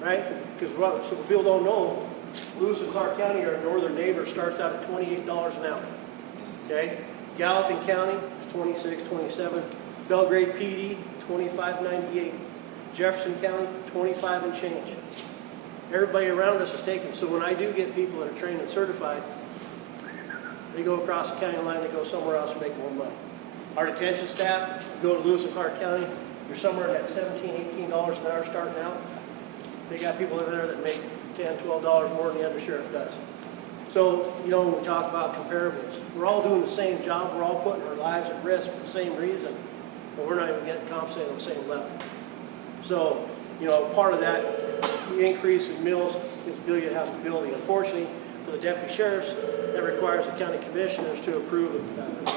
right? Because so people don't know, Lewis and Clark County, our northern neighbor, starts out at $28 an hour, okay? Gallatin County, 26, 27. Belgrade PD, $25.98. Jefferson County, 25 and change. Everybody around us is taking. So when I do get people that are trained and certified, they go across the county line, they go somewhere else and make more money. Our detention staff, go to Lewis and Clark County, you're somewhere at $17, $18 an hour starting out. They got people in there that make $10, $12 more than the undersheriff does. So, you know, when we talk about comparables, we're all doing the same job, we're all putting our lives at risk for the same reason, but we're not even getting compensated on the same level. So, you know, part of that increase in mills is ability to have a building. Unfortunately, for the deputy sheriffs, that requires the county commissioners to approve an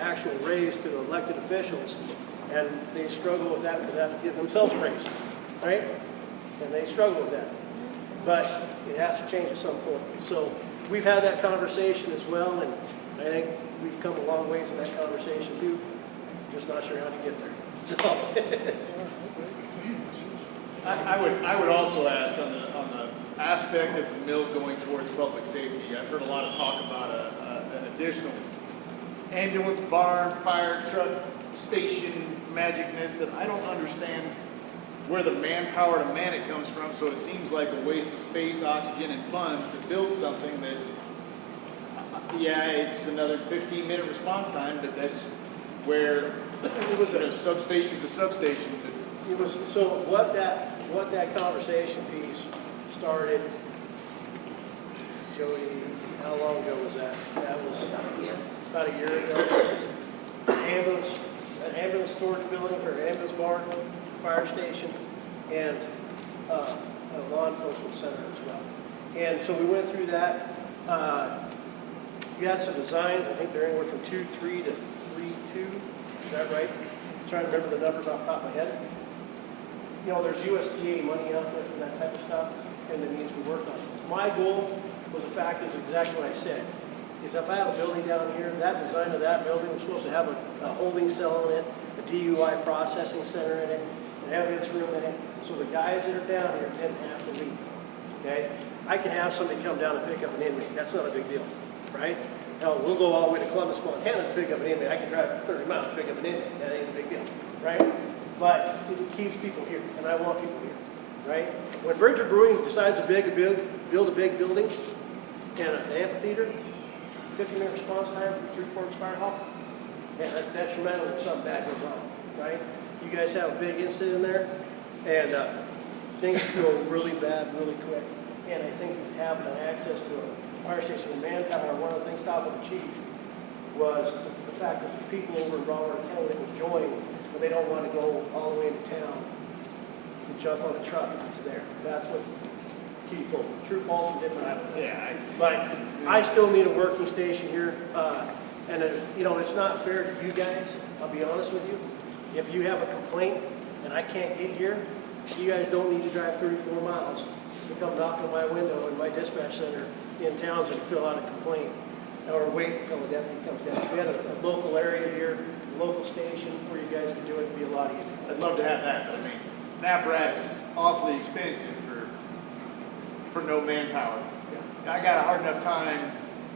actual raise to the elected officials, and they struggle with that because they have to give themselves a raise, right? And they struggle with that. But it has to change at some point. So we've had that conversation as well, and I think we've come a long ways in that conversation too. Just not sure how to get there. So, I would also ask on the aspect of the mill going towards public safety. I've heard a lot of talk about an additional ambulance, barn, fire truck, station magicness that I don't understand where the manpower to man it comes from. So it seems like a waste of space, oxygen, and funds to build something that, yeah, it's another 15-minute response time, but that's where it was a substation's a substation. But it was, so what that conversation piece started, Jody, how long ago was that? That was about a year ago. An ambulance storage building, or an ambulance barn, fire station, and a law enforcement center as well. And so we went through that. We got some designs. I think they're anywhere from 2.3 to 3.2. Is that right? I'm trying to remember the numbers off the top of my head. You know, there's USDA money out there for that type of stuff, and it needs to be worked on. My goal was, the fact is exactly what I said, is if I have a building down here, that design of that building was supposed to have a holding cell in it, a DUI processing center in it, an evidence room in it, so the guys that are down here didn't have to leave, okay? I can have somebody come down and pick up an inmate. That's not a big deal, right? Hell, we'll go all the way to Columbus, Montana to pick up an inmate. I can drive 30 miles to pick up an inmate. That ain't a big deal, right? But it keeps people here, and I want people here, right? When Bridger Brewing decides to build a big building and an amphitheater, 50-minute response time from Three Forks Fire Hall, man, that's detrimental if something bad goes on, right? You guys have a big incident in there, and things go really bad really quick. And I think that having access to a fire station in manpower, one of the things talking with the chief was the fact that there's people over in Broadwater County that would join, but they don't want to go all the way into town to jump on a truck if it's there. That's what he told me. True, false, or different, I don't know. yeah, But I still need a working station here, and you know, it's not fair to you guys, I'll be honest with you. If you have a complaint and I can't get here, you guys don't need to drive 34 miles to come knock on my window in my dispatch center in Townsend to fill out a complaint, or wait until the deputy comes down. If we had a local area here, a local station where you guys could do it, it'd be a lot easier. I'd love to have that, but I mean, an apparatus is awfully expensive for no manpower. I got a hard enough time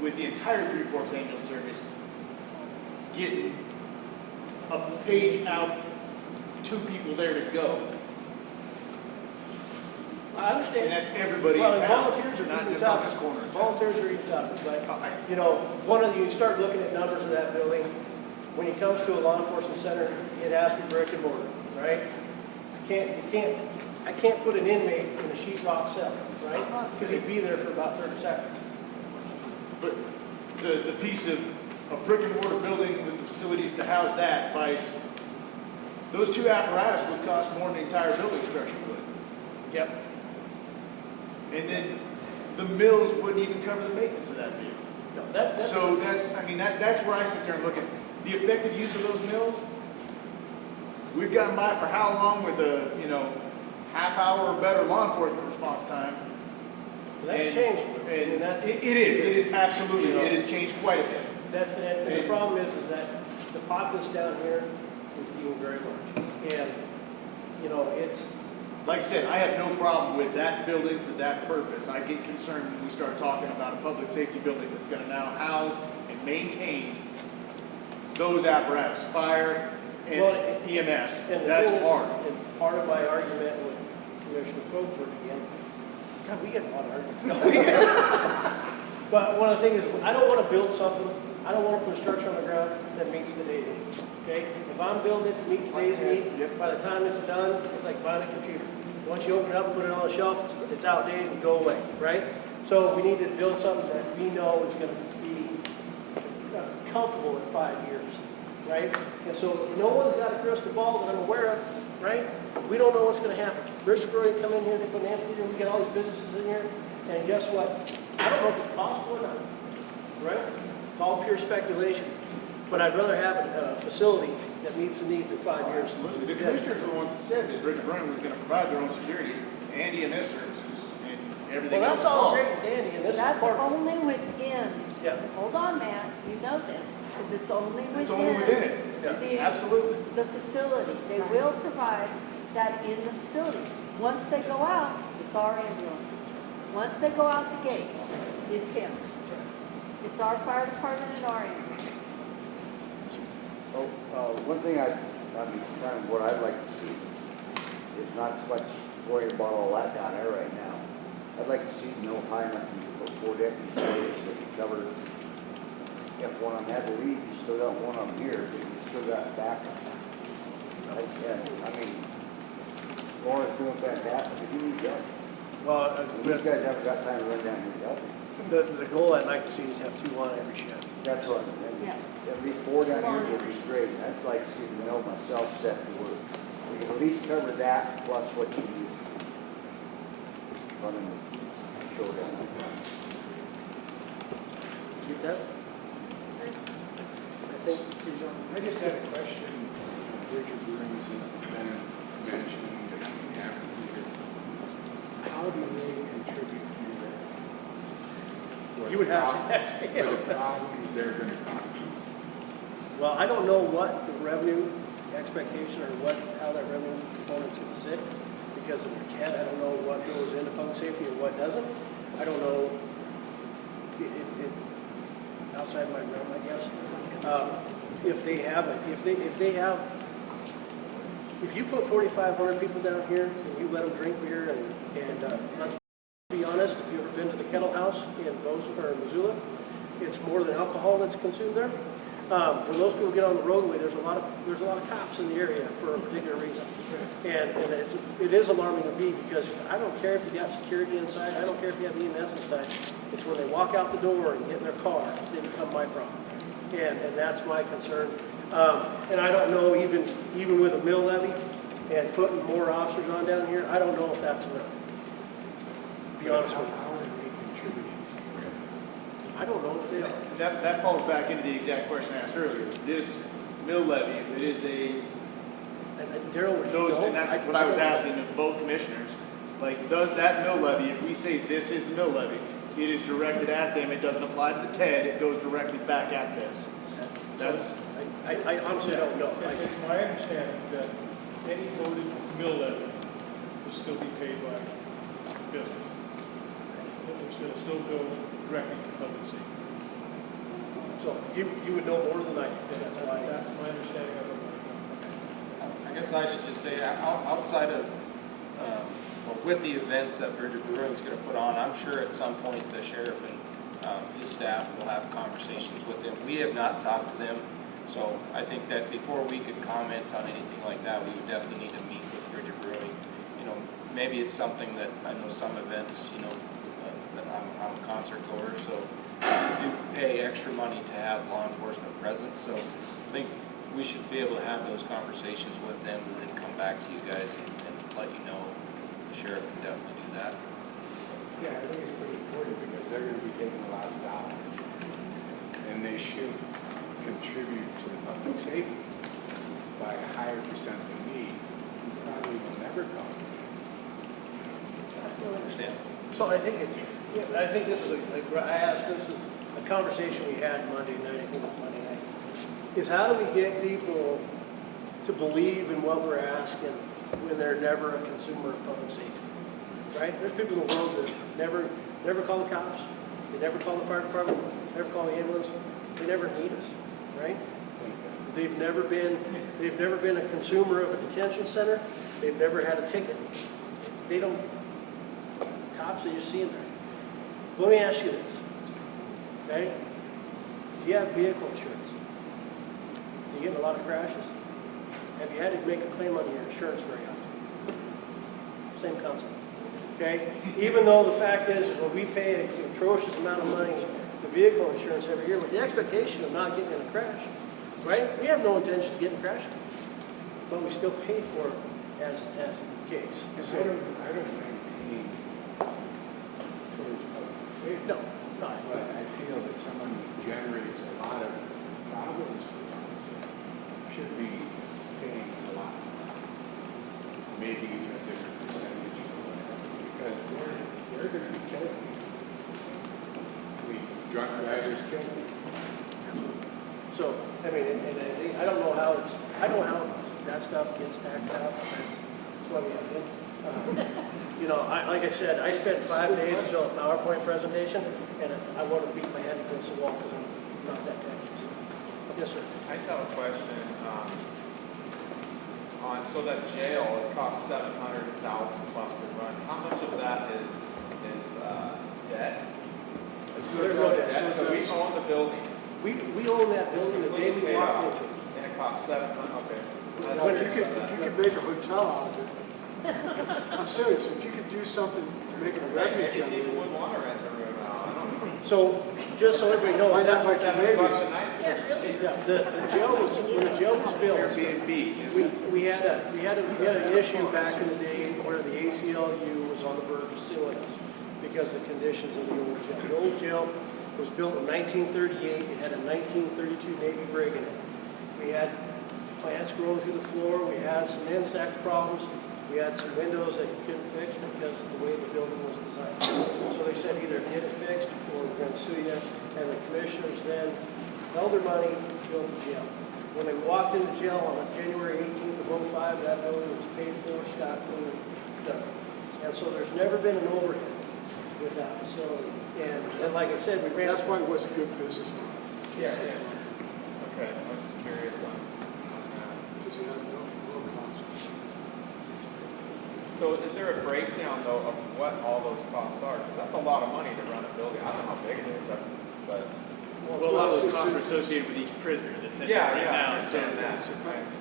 with the entire Three Forks Ambulance Service getting a page out, 2 people there to go. I understand. And that's everybody Well, in and town, volunteers are not even just on tougher. this corner. Volunteers are even tougher, but, you know, you start looking at numbers of that building, when it comes to a law enforcement center, it has to be brick and mortar, right? I can't put an inmate in a sheetrock cell, right? Because he'd be there for about 30 seconds. But the piece of a brick and mortar building with the facilities to house that, vice, those 2 apparatus would cost more than the entire building structure would. Yep. and then the mills wouldn't even cover the maintenance of that vehicle. No, that's. So that's where I sit there and look at the effective use of those mills. We've gotten by for how long with a, half hour or better law enforcement response time? That's changed. And that's. it is absolutely, it has changed quite a bit. And the problem is that the populace down here is even very large. And, it's, Like I said, I have no problem with that building for that purpose. I get concerned when we start talking about a public safety building that's gonna now house and maintain those apparatus, fire and Well, EMS. and the That's thing is, hard. and part of my argument with Commissioner Folksworth again, God, we get a lot of arguments. don't we? But one of the things is, I don't want to build something, I don't want to put a structure on the ground that meets today's needs, okay? If I'm building it to meet today's need, by the time it's done, it's like buying a computer. Once you open it up and put it on the shelf, it's outdated and go away, right? So we need to build something that we know is going to be comfortable in 5 years, right? And so no one's got a crystal ball that I'm aware of, right? We don't know what's going to happen. Bridge Brewery come in here, they put an amphitheater, we get all these businesses in here, and guess what? I don't know if it's possible or not, right? It's all pure speculation. But I'd rather have a facility that meets the needs of 5 years. Absolutely. The commissioners were the ones that said that Bridge Brewing was gonna provide their own security and EMS services and everything Well, else. that's all involved. great and dandy, and this is That's part of it. only within, Yeah. hold on, Matt, you know this, because it's only within. It's only within it. the- Absolutely. The facility, they will provide that in the facility. Once they go out, it's our ambulance. Once they go out the gate, it's him. It's our fire department and our ambulance. One thing kind of what I'd like to see is not so much worrying about all that down there right now. I'd like to see high enough to put 4 deputies there so we cover. If one of them had to leave, you still got one of them here, but you still got backup. Lauren's doing fantastic, but you need help. Well, These guys haven't got time to run down here to help you. the goal I'd like to see is have 2 on every shift. That's what, and Yeah. at least 4 down here would be great. I'd like to see the mill myself set to work. We can at least cover that plus what you need. Running the show down. Get that? I think, I just had a question. Richard Burns been mentioned that we have to do. How do they contribute to that? You would have to. For the problems they're gonna cause. Well, I don't know what the revenue expectation or how that revenue component's gonna sit because of the CAD. I don't know what goes into public safety and what doesn't. I don't know, outside my realm, I guess. If they have it, if you put 4,500 people down here and you let them drink beer and let's be honest, if you've ever been to the Kettle House in Missoula, it's more than alcohol that's consumed there. When those people get on the roadway, there's a lot of cops in the area for a particular reason, and it is alarming to me because I don't care if you got security inside, I don't care if you have EMS inside. It's when they walk out the door and get in their car, they become my problem, and that's my concern. And I don't know even with a mill levy and putting more officers on down here, I don't know if that's enough. To be honest with you. How are they contributing? I don't know if they are. That falls back into the exact question I asked earlier. This mill levy, it is And Daryl, and that's what I was asking of both commissioners. Like, does that mill levy, if we say this is the mill levy, it is directed at them, it doesn't apply to the TED, it goes directly back at this. That's, I honestly don't know. It's my understanding that any voted mill levy will still be paid by business. It'll still go directly to public safety. So you would know more than I do. That's why. That's my understanding of it. I guess I should just say, outside of, well, with the events that Bridget Brewing's gonna put on, I'm sure at some point the sheriff and his staff will have conversations with them. We have not talked to them, so I think that before we could comment on anything like that, we would definitely need to meet with Bridget Brewing. Maybe it's something that, I know some events, that I'm a concert goer, so we do pay extra money to have law enforcement present, so I think we should be able to have those conversations with them and then come back to you guys and let you know. The sheriff can definitely do that. Yeah, I think it's pretty important because they're gonna be taking a lot of dollars. And they should contribute to the public safety by a higher percent than me, who probably will never come. Understand? So I think this is this is a conversation we had Monday night, I think it was Monday night, is how do we get people to believe in what we're asking when they're never a consumer of public safety, right? There's people in the world that never call the cops, they never call the fire department, never call the ambulance, they never need us, right? They've never been a consumer of a detention center, they've never had a ticket, they don't, cops, they just see them there. Let me ask you this, okay? Do you have vehicle insurance? Do you get in a lot of crashes? Have you had to make a claim on your insurance very often? Same concept, okay? Even though the fact is when we pay an atrocious amount of money to vehicle insurance every year with the expectation of not getting in a crash, right? We have no intention of getting crashed, but we still pay for it as the case. Because I don't mind paying towards public safety. No, not. But I feel that someone who generates a lot of problems for us should be paying a lot. Maybe even a different percentage or whatever, because they're going to be killing people. Drunk drivers kill people. So, I mean, and I don't know how that stuff gets tacked out. That's why we have him. You know, like I said, I spent 5 days to build a PowerPoint presentation, and I want to beat my head against the wall because I'm not that technical. Yes, sir. I just have a question, so that jail, it costs $700,000 plus to run. How much of that is debt? There's no debt. So we own the building. We own that building the day we walked into it. And it costs $700,000, okay. Now, if you could make a hotel out of it, I'm serious, if you could do something to make it a revenue Maybe people generator. wouldn't want to rent the room out, I don't know. So, just so everybody knows, Find out that, my neighbors. yeah, the jail was, when the jail was built, we had an issue back in the day where the ACLU was on the verge of suing us because of the conditions of the old jail. The old jail was built in 1938, it had a 1932 Navy brig in it. We had plants growing through the floor, we had some insect problems, we had some windows that you couldn't fix because of the way the building was designed. So they said either get it fixed or we're going to sue you. And the commissioners then held their money, built the jail. When they walked into jail on January 18th of 05, that building was paid for, scot clean, done. And so there's never been an overhead with that facility. And like I said, we ran. That's why it was a good business model. Yeah. Okay, I was just curious on that. Because you have no cost. So is there a breakdown though of what all those costs are? Because that's a lot of money to run a building. I don't know how big it is, but. Well, a lot of those costs are associated with each prisoner that's in there right now. I understand that.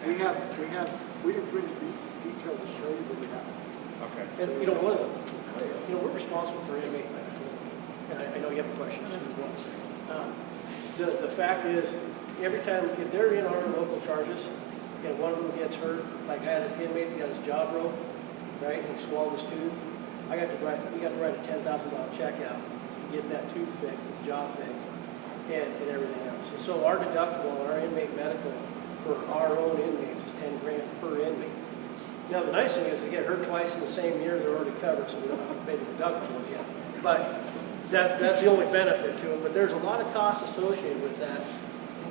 We didn't bring the detail to show you, but we have. Okay. And, we're responsible for inmate medical. And I know you have a question, just give me 1 second. The fact is, every time, if they're in our local charges, and one of them gets hurt, like I had an inmate that got his jaw broke, right, and he swallowed his tooth, we got to write a $10,000 check out to get that tooth fixed, his jaw fixed, and everything else. And so our deductible on our inmate medical for our own inmates is $10 grand per inmate. Now, the nice thing is, they get hurt twice in the same year, they're already covered, so we don't have to pay the deductible again. But that's the only benefit to it. But there's a lot of costs associated with that,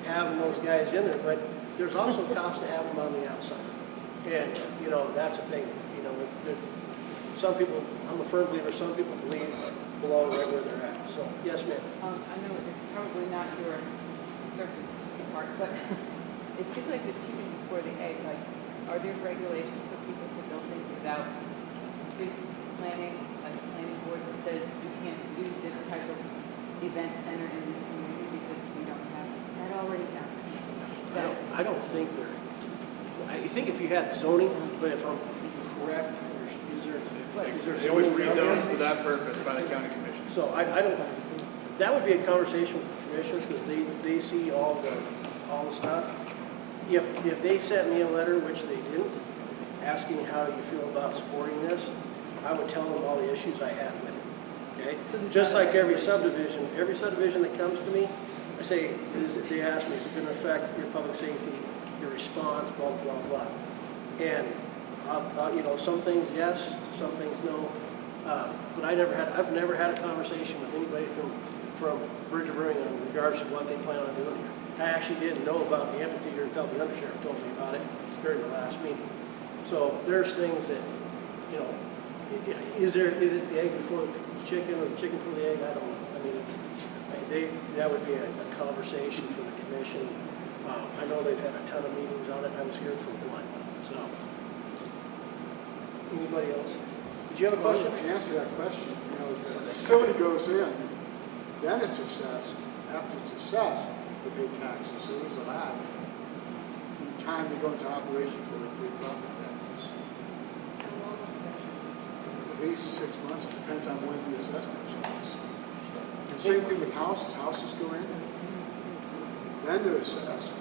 having those guys in there. But there's also costs to have them on the outside. And, that's the thing. Some people, I'm a firm believer, some people belong right where they're at. So, yes, ma'am. I know it's probably not your circus part, but it seems like the chicken before the egg. Like, are there regulations for people to build things without pre-planning, like a planning board that says you can't do this type of event center in this community because we don't have that already happened? I don't think there. I think if you had zoning, but if I'm correct, is there They always zoning? rezone for that purpose by the county commission. So I don't. That would be a conversation with the commissioners because they see all the stuff. If they sent me a letter, which they didn't, asking how do you feel about supporting this, I would tell them all the issues I had with it. okay? So there's Just not a like every subdivision that comes to me, I say, they ask me, is it gonna affect your public safety, your response, blah, blah, blah. And, you know, some things yes, some things no. But I've never had a conversation with anybody from Bridger Brewing in regards to what they plan on doing here. I actually didn't know about the amphitheater until the undersheriff told me about it during the last meeting. So there's things that, you know, is it the egg before the chicken or the chicken before the egg? I don't know. I mean, that would be a conversation for the commission. I know they've had a ton of meetings on it. I was here for one, so. Anybody else? Did you have a question? To answer that question, you know, the facility goes in, then it's assessed. After it's assessed, they pay taxes. So there's a lag from the time they go into operation for the big property taxes. At least 6 months, depends on when the assessment starts. And same thing with houses. Houses go in, then they're assessed,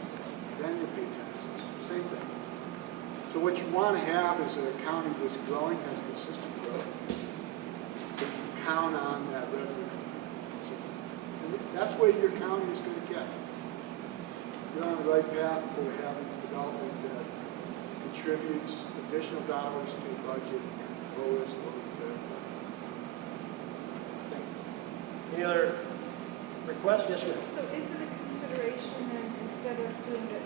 then you pay taxes. Same thing. So what you want to have is a county that's growing, has consistent growth. So you can count on that revenue. So that's where your county is going to get. You're on the right path for having development that contributes additional dollars to the budget, lowers the local fare. Thank you. Any other requests? Yes, sir. So is it a consideration then, instead of doing the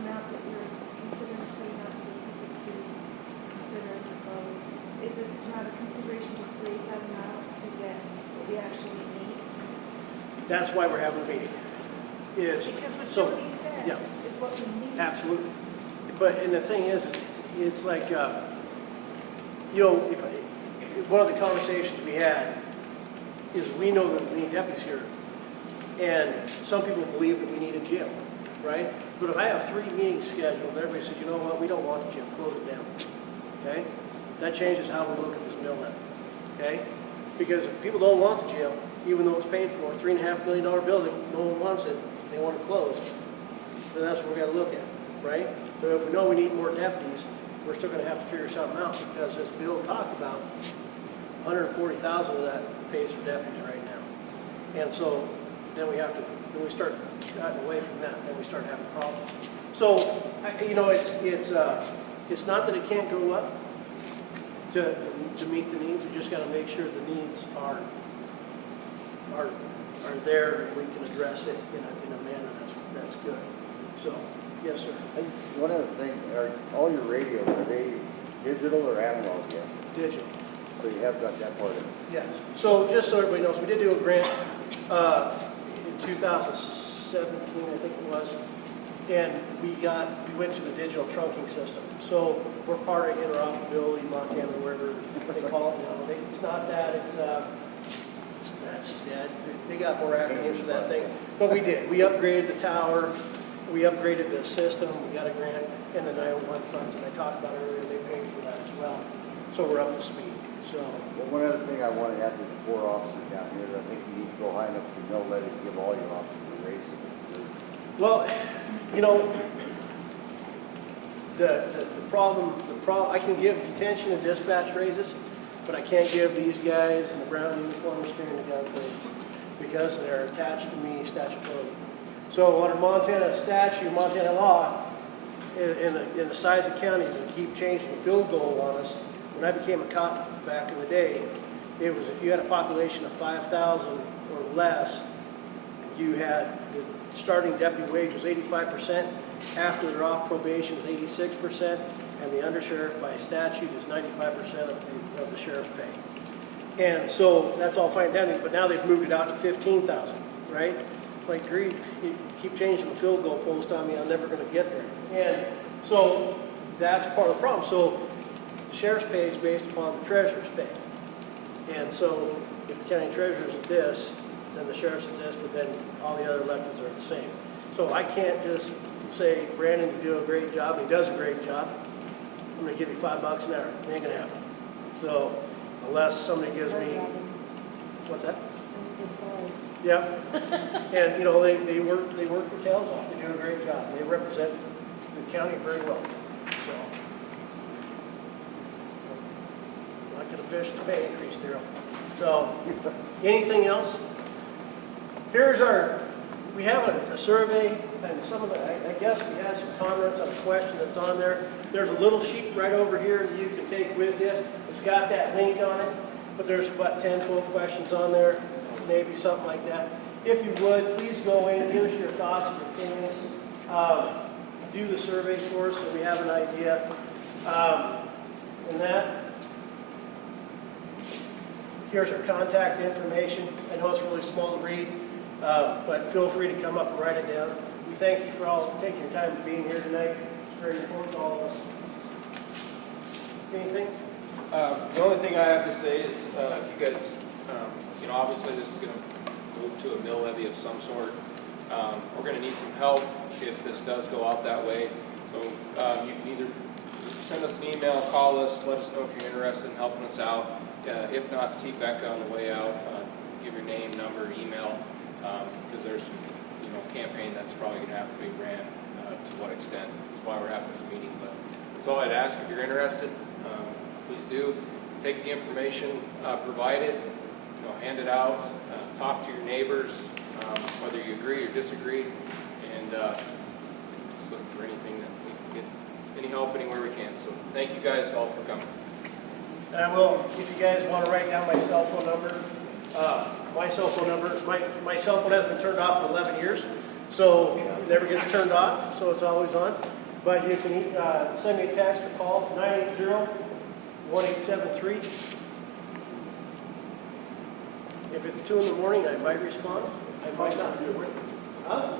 amount that you're considering putting out for people to consider and vote, is it not a consideration to raise that amount to get what we actually need? That's why we're having a meeting. Because what Jody said yeah. is what we need. Absolutely. And the thing is it's like, you know, one of the conversations we had is we know that we need deputies here. And some people believe that we need a gym, right? But if I have 3 meetings scheduled, and everybody says, you know what, we don't want the gym, close it down, okay? That changes how we look at this mill levy, okay? Because if people don't want the gym, even though it's paid for, $3.5 million building, no one wants it, they want it closed, then that's what we gotta look at, right? So if we know we need more deputies, we're still gonna have to figure something out, because as Bill talked about, 140,000 of that pays for deputies right now. And so then we start cutting away from that, then we start having problems. So, you know, it's not that it can't go up to meet the needs, we just gotta make sure the needs are there, and we can address it in a manner that's good. So, yes, sir. One other thing, are all your radios, are they digital or analog yet? Digital. So you have got that part of it? Yes. So just so everybody knows, we did do a grant in 2017, I think it was, and we went to the digital trunking system. So we're part of interoperability, Montana, wherever they call it. You know, it's not that. They got more acronyms for that thing. But we did. We upgraded the tower. We upgraded the system. We got a grant in the 901 funds, and I talked about earlier. They paid for that as well. So we're up to speed. So. Well, one other thing I want to add to the 4 officers down here, is I think you need to go high enough to mill levy to give all your officers a raise. Well, you know, the problem, I can give detention and dispatch raises, but I can't give these guys in the brown uniforms carrying the gun raises because they're attached to me statutorily. So under Montana statute, Montana law, in the size of counties, we keep changing the field goal on us. When I became a cop back in the day, it was if you had a population of 5,000 or less, you had the starting deputy wage was 85%. After they're off probation is 86%, and the undersheriff by statute is 95% of the sheriff's pay. And so that's all fine and dandy, but now they've moved it out to 15,000, right? Like, you keep changing the field goal post on me, I'm never going to get there. And so that's part of the problem. So the sheriff's pay is based upon the treasurer's pay. And so if the county treasurer is at this, then the sheriff's is this, but then all the other electeds are the same. So I can't just say, Brandon, you do a great job, and he does a great job. I'm going to give you $5 an hour. It ain't going to happen. So unless somebody gives me, what's that? Yeah. And, you know, they work their tails off. They do a great job. They represent the county very well. So, elected officials pay increase, Daryl. So, anything else? Here's we have a survey, and some of the, I guess we had some comments on a question that's on there. There's a little sheet right over here that you can take with you. It's got that link on it, but there's about 10, 12 questions on there, maybe something like that. If you would, please go in, give us your thoughts and opinions. Do the survey for us so we have an idea. And that, here's our contact information. I know it's really small to read, but feel free to come up and write it down. We thank you for all taking your time to being here tonight. It's very important to all of us. Anything? The only thing I have to say is, if you guys, obviously this is going to move to a mill levy of some sort. We're going to need some help if this does go out that way. So you can either send us an email, call us, let us know if you're interested in helping us out. If not, see Becca on the way out. Give your name, number, email, because there's campaign that's probably going to have to be ran. To what extent? That's why we're having this meeting. But that's all I'd ask. If you're interested, please do take the information provided. Hand it out. Talk to your neighbors, whether you agree or disagree, and just look for anything that we can get any help anywhere we can. So thank you guys all for coming. And I will, if you guys want to write down my cell phone number, my cell phone has been turned off for 11 years, so it never gets turned off, so it's always on. But you can send me a text or call, 980-1873. If it's 2 in the morning, I might respond. I might not. Huh?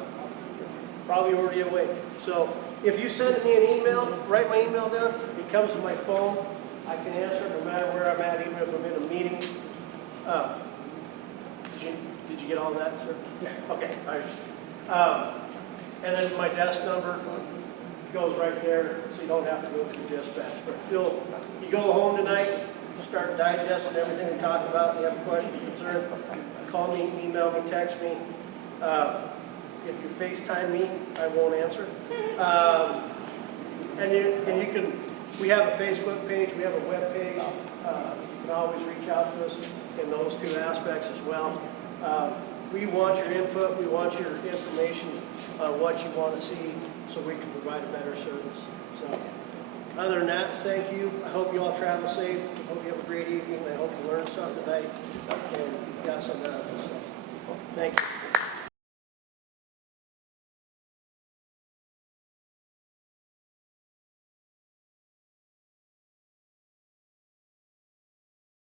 Probably already awake. So if you send me an email, write my email down. It comes to my phone. I can answer no matter where I'm at, even if I'm in a meeting. Did you get all that, sir? Yeah. Okay. All right. And then my desk number goes right there, so you don't have to go through dispatch. But you go home tonight, start digesting everything we talked about, and you have questions, concerns, call me, email me, text me. If you FaceTime me, I won't answer. And you can, we have a Facebook page, we have a web page. You can always reach out to us in those two aspects as well. We want your input, we want your information on what you want to see so we can provide a better service. So. Other than that, thank you. I hope you all travel safe. I hope you have a great evening. I hope you learned something tonight and got something out of it. So, thank you.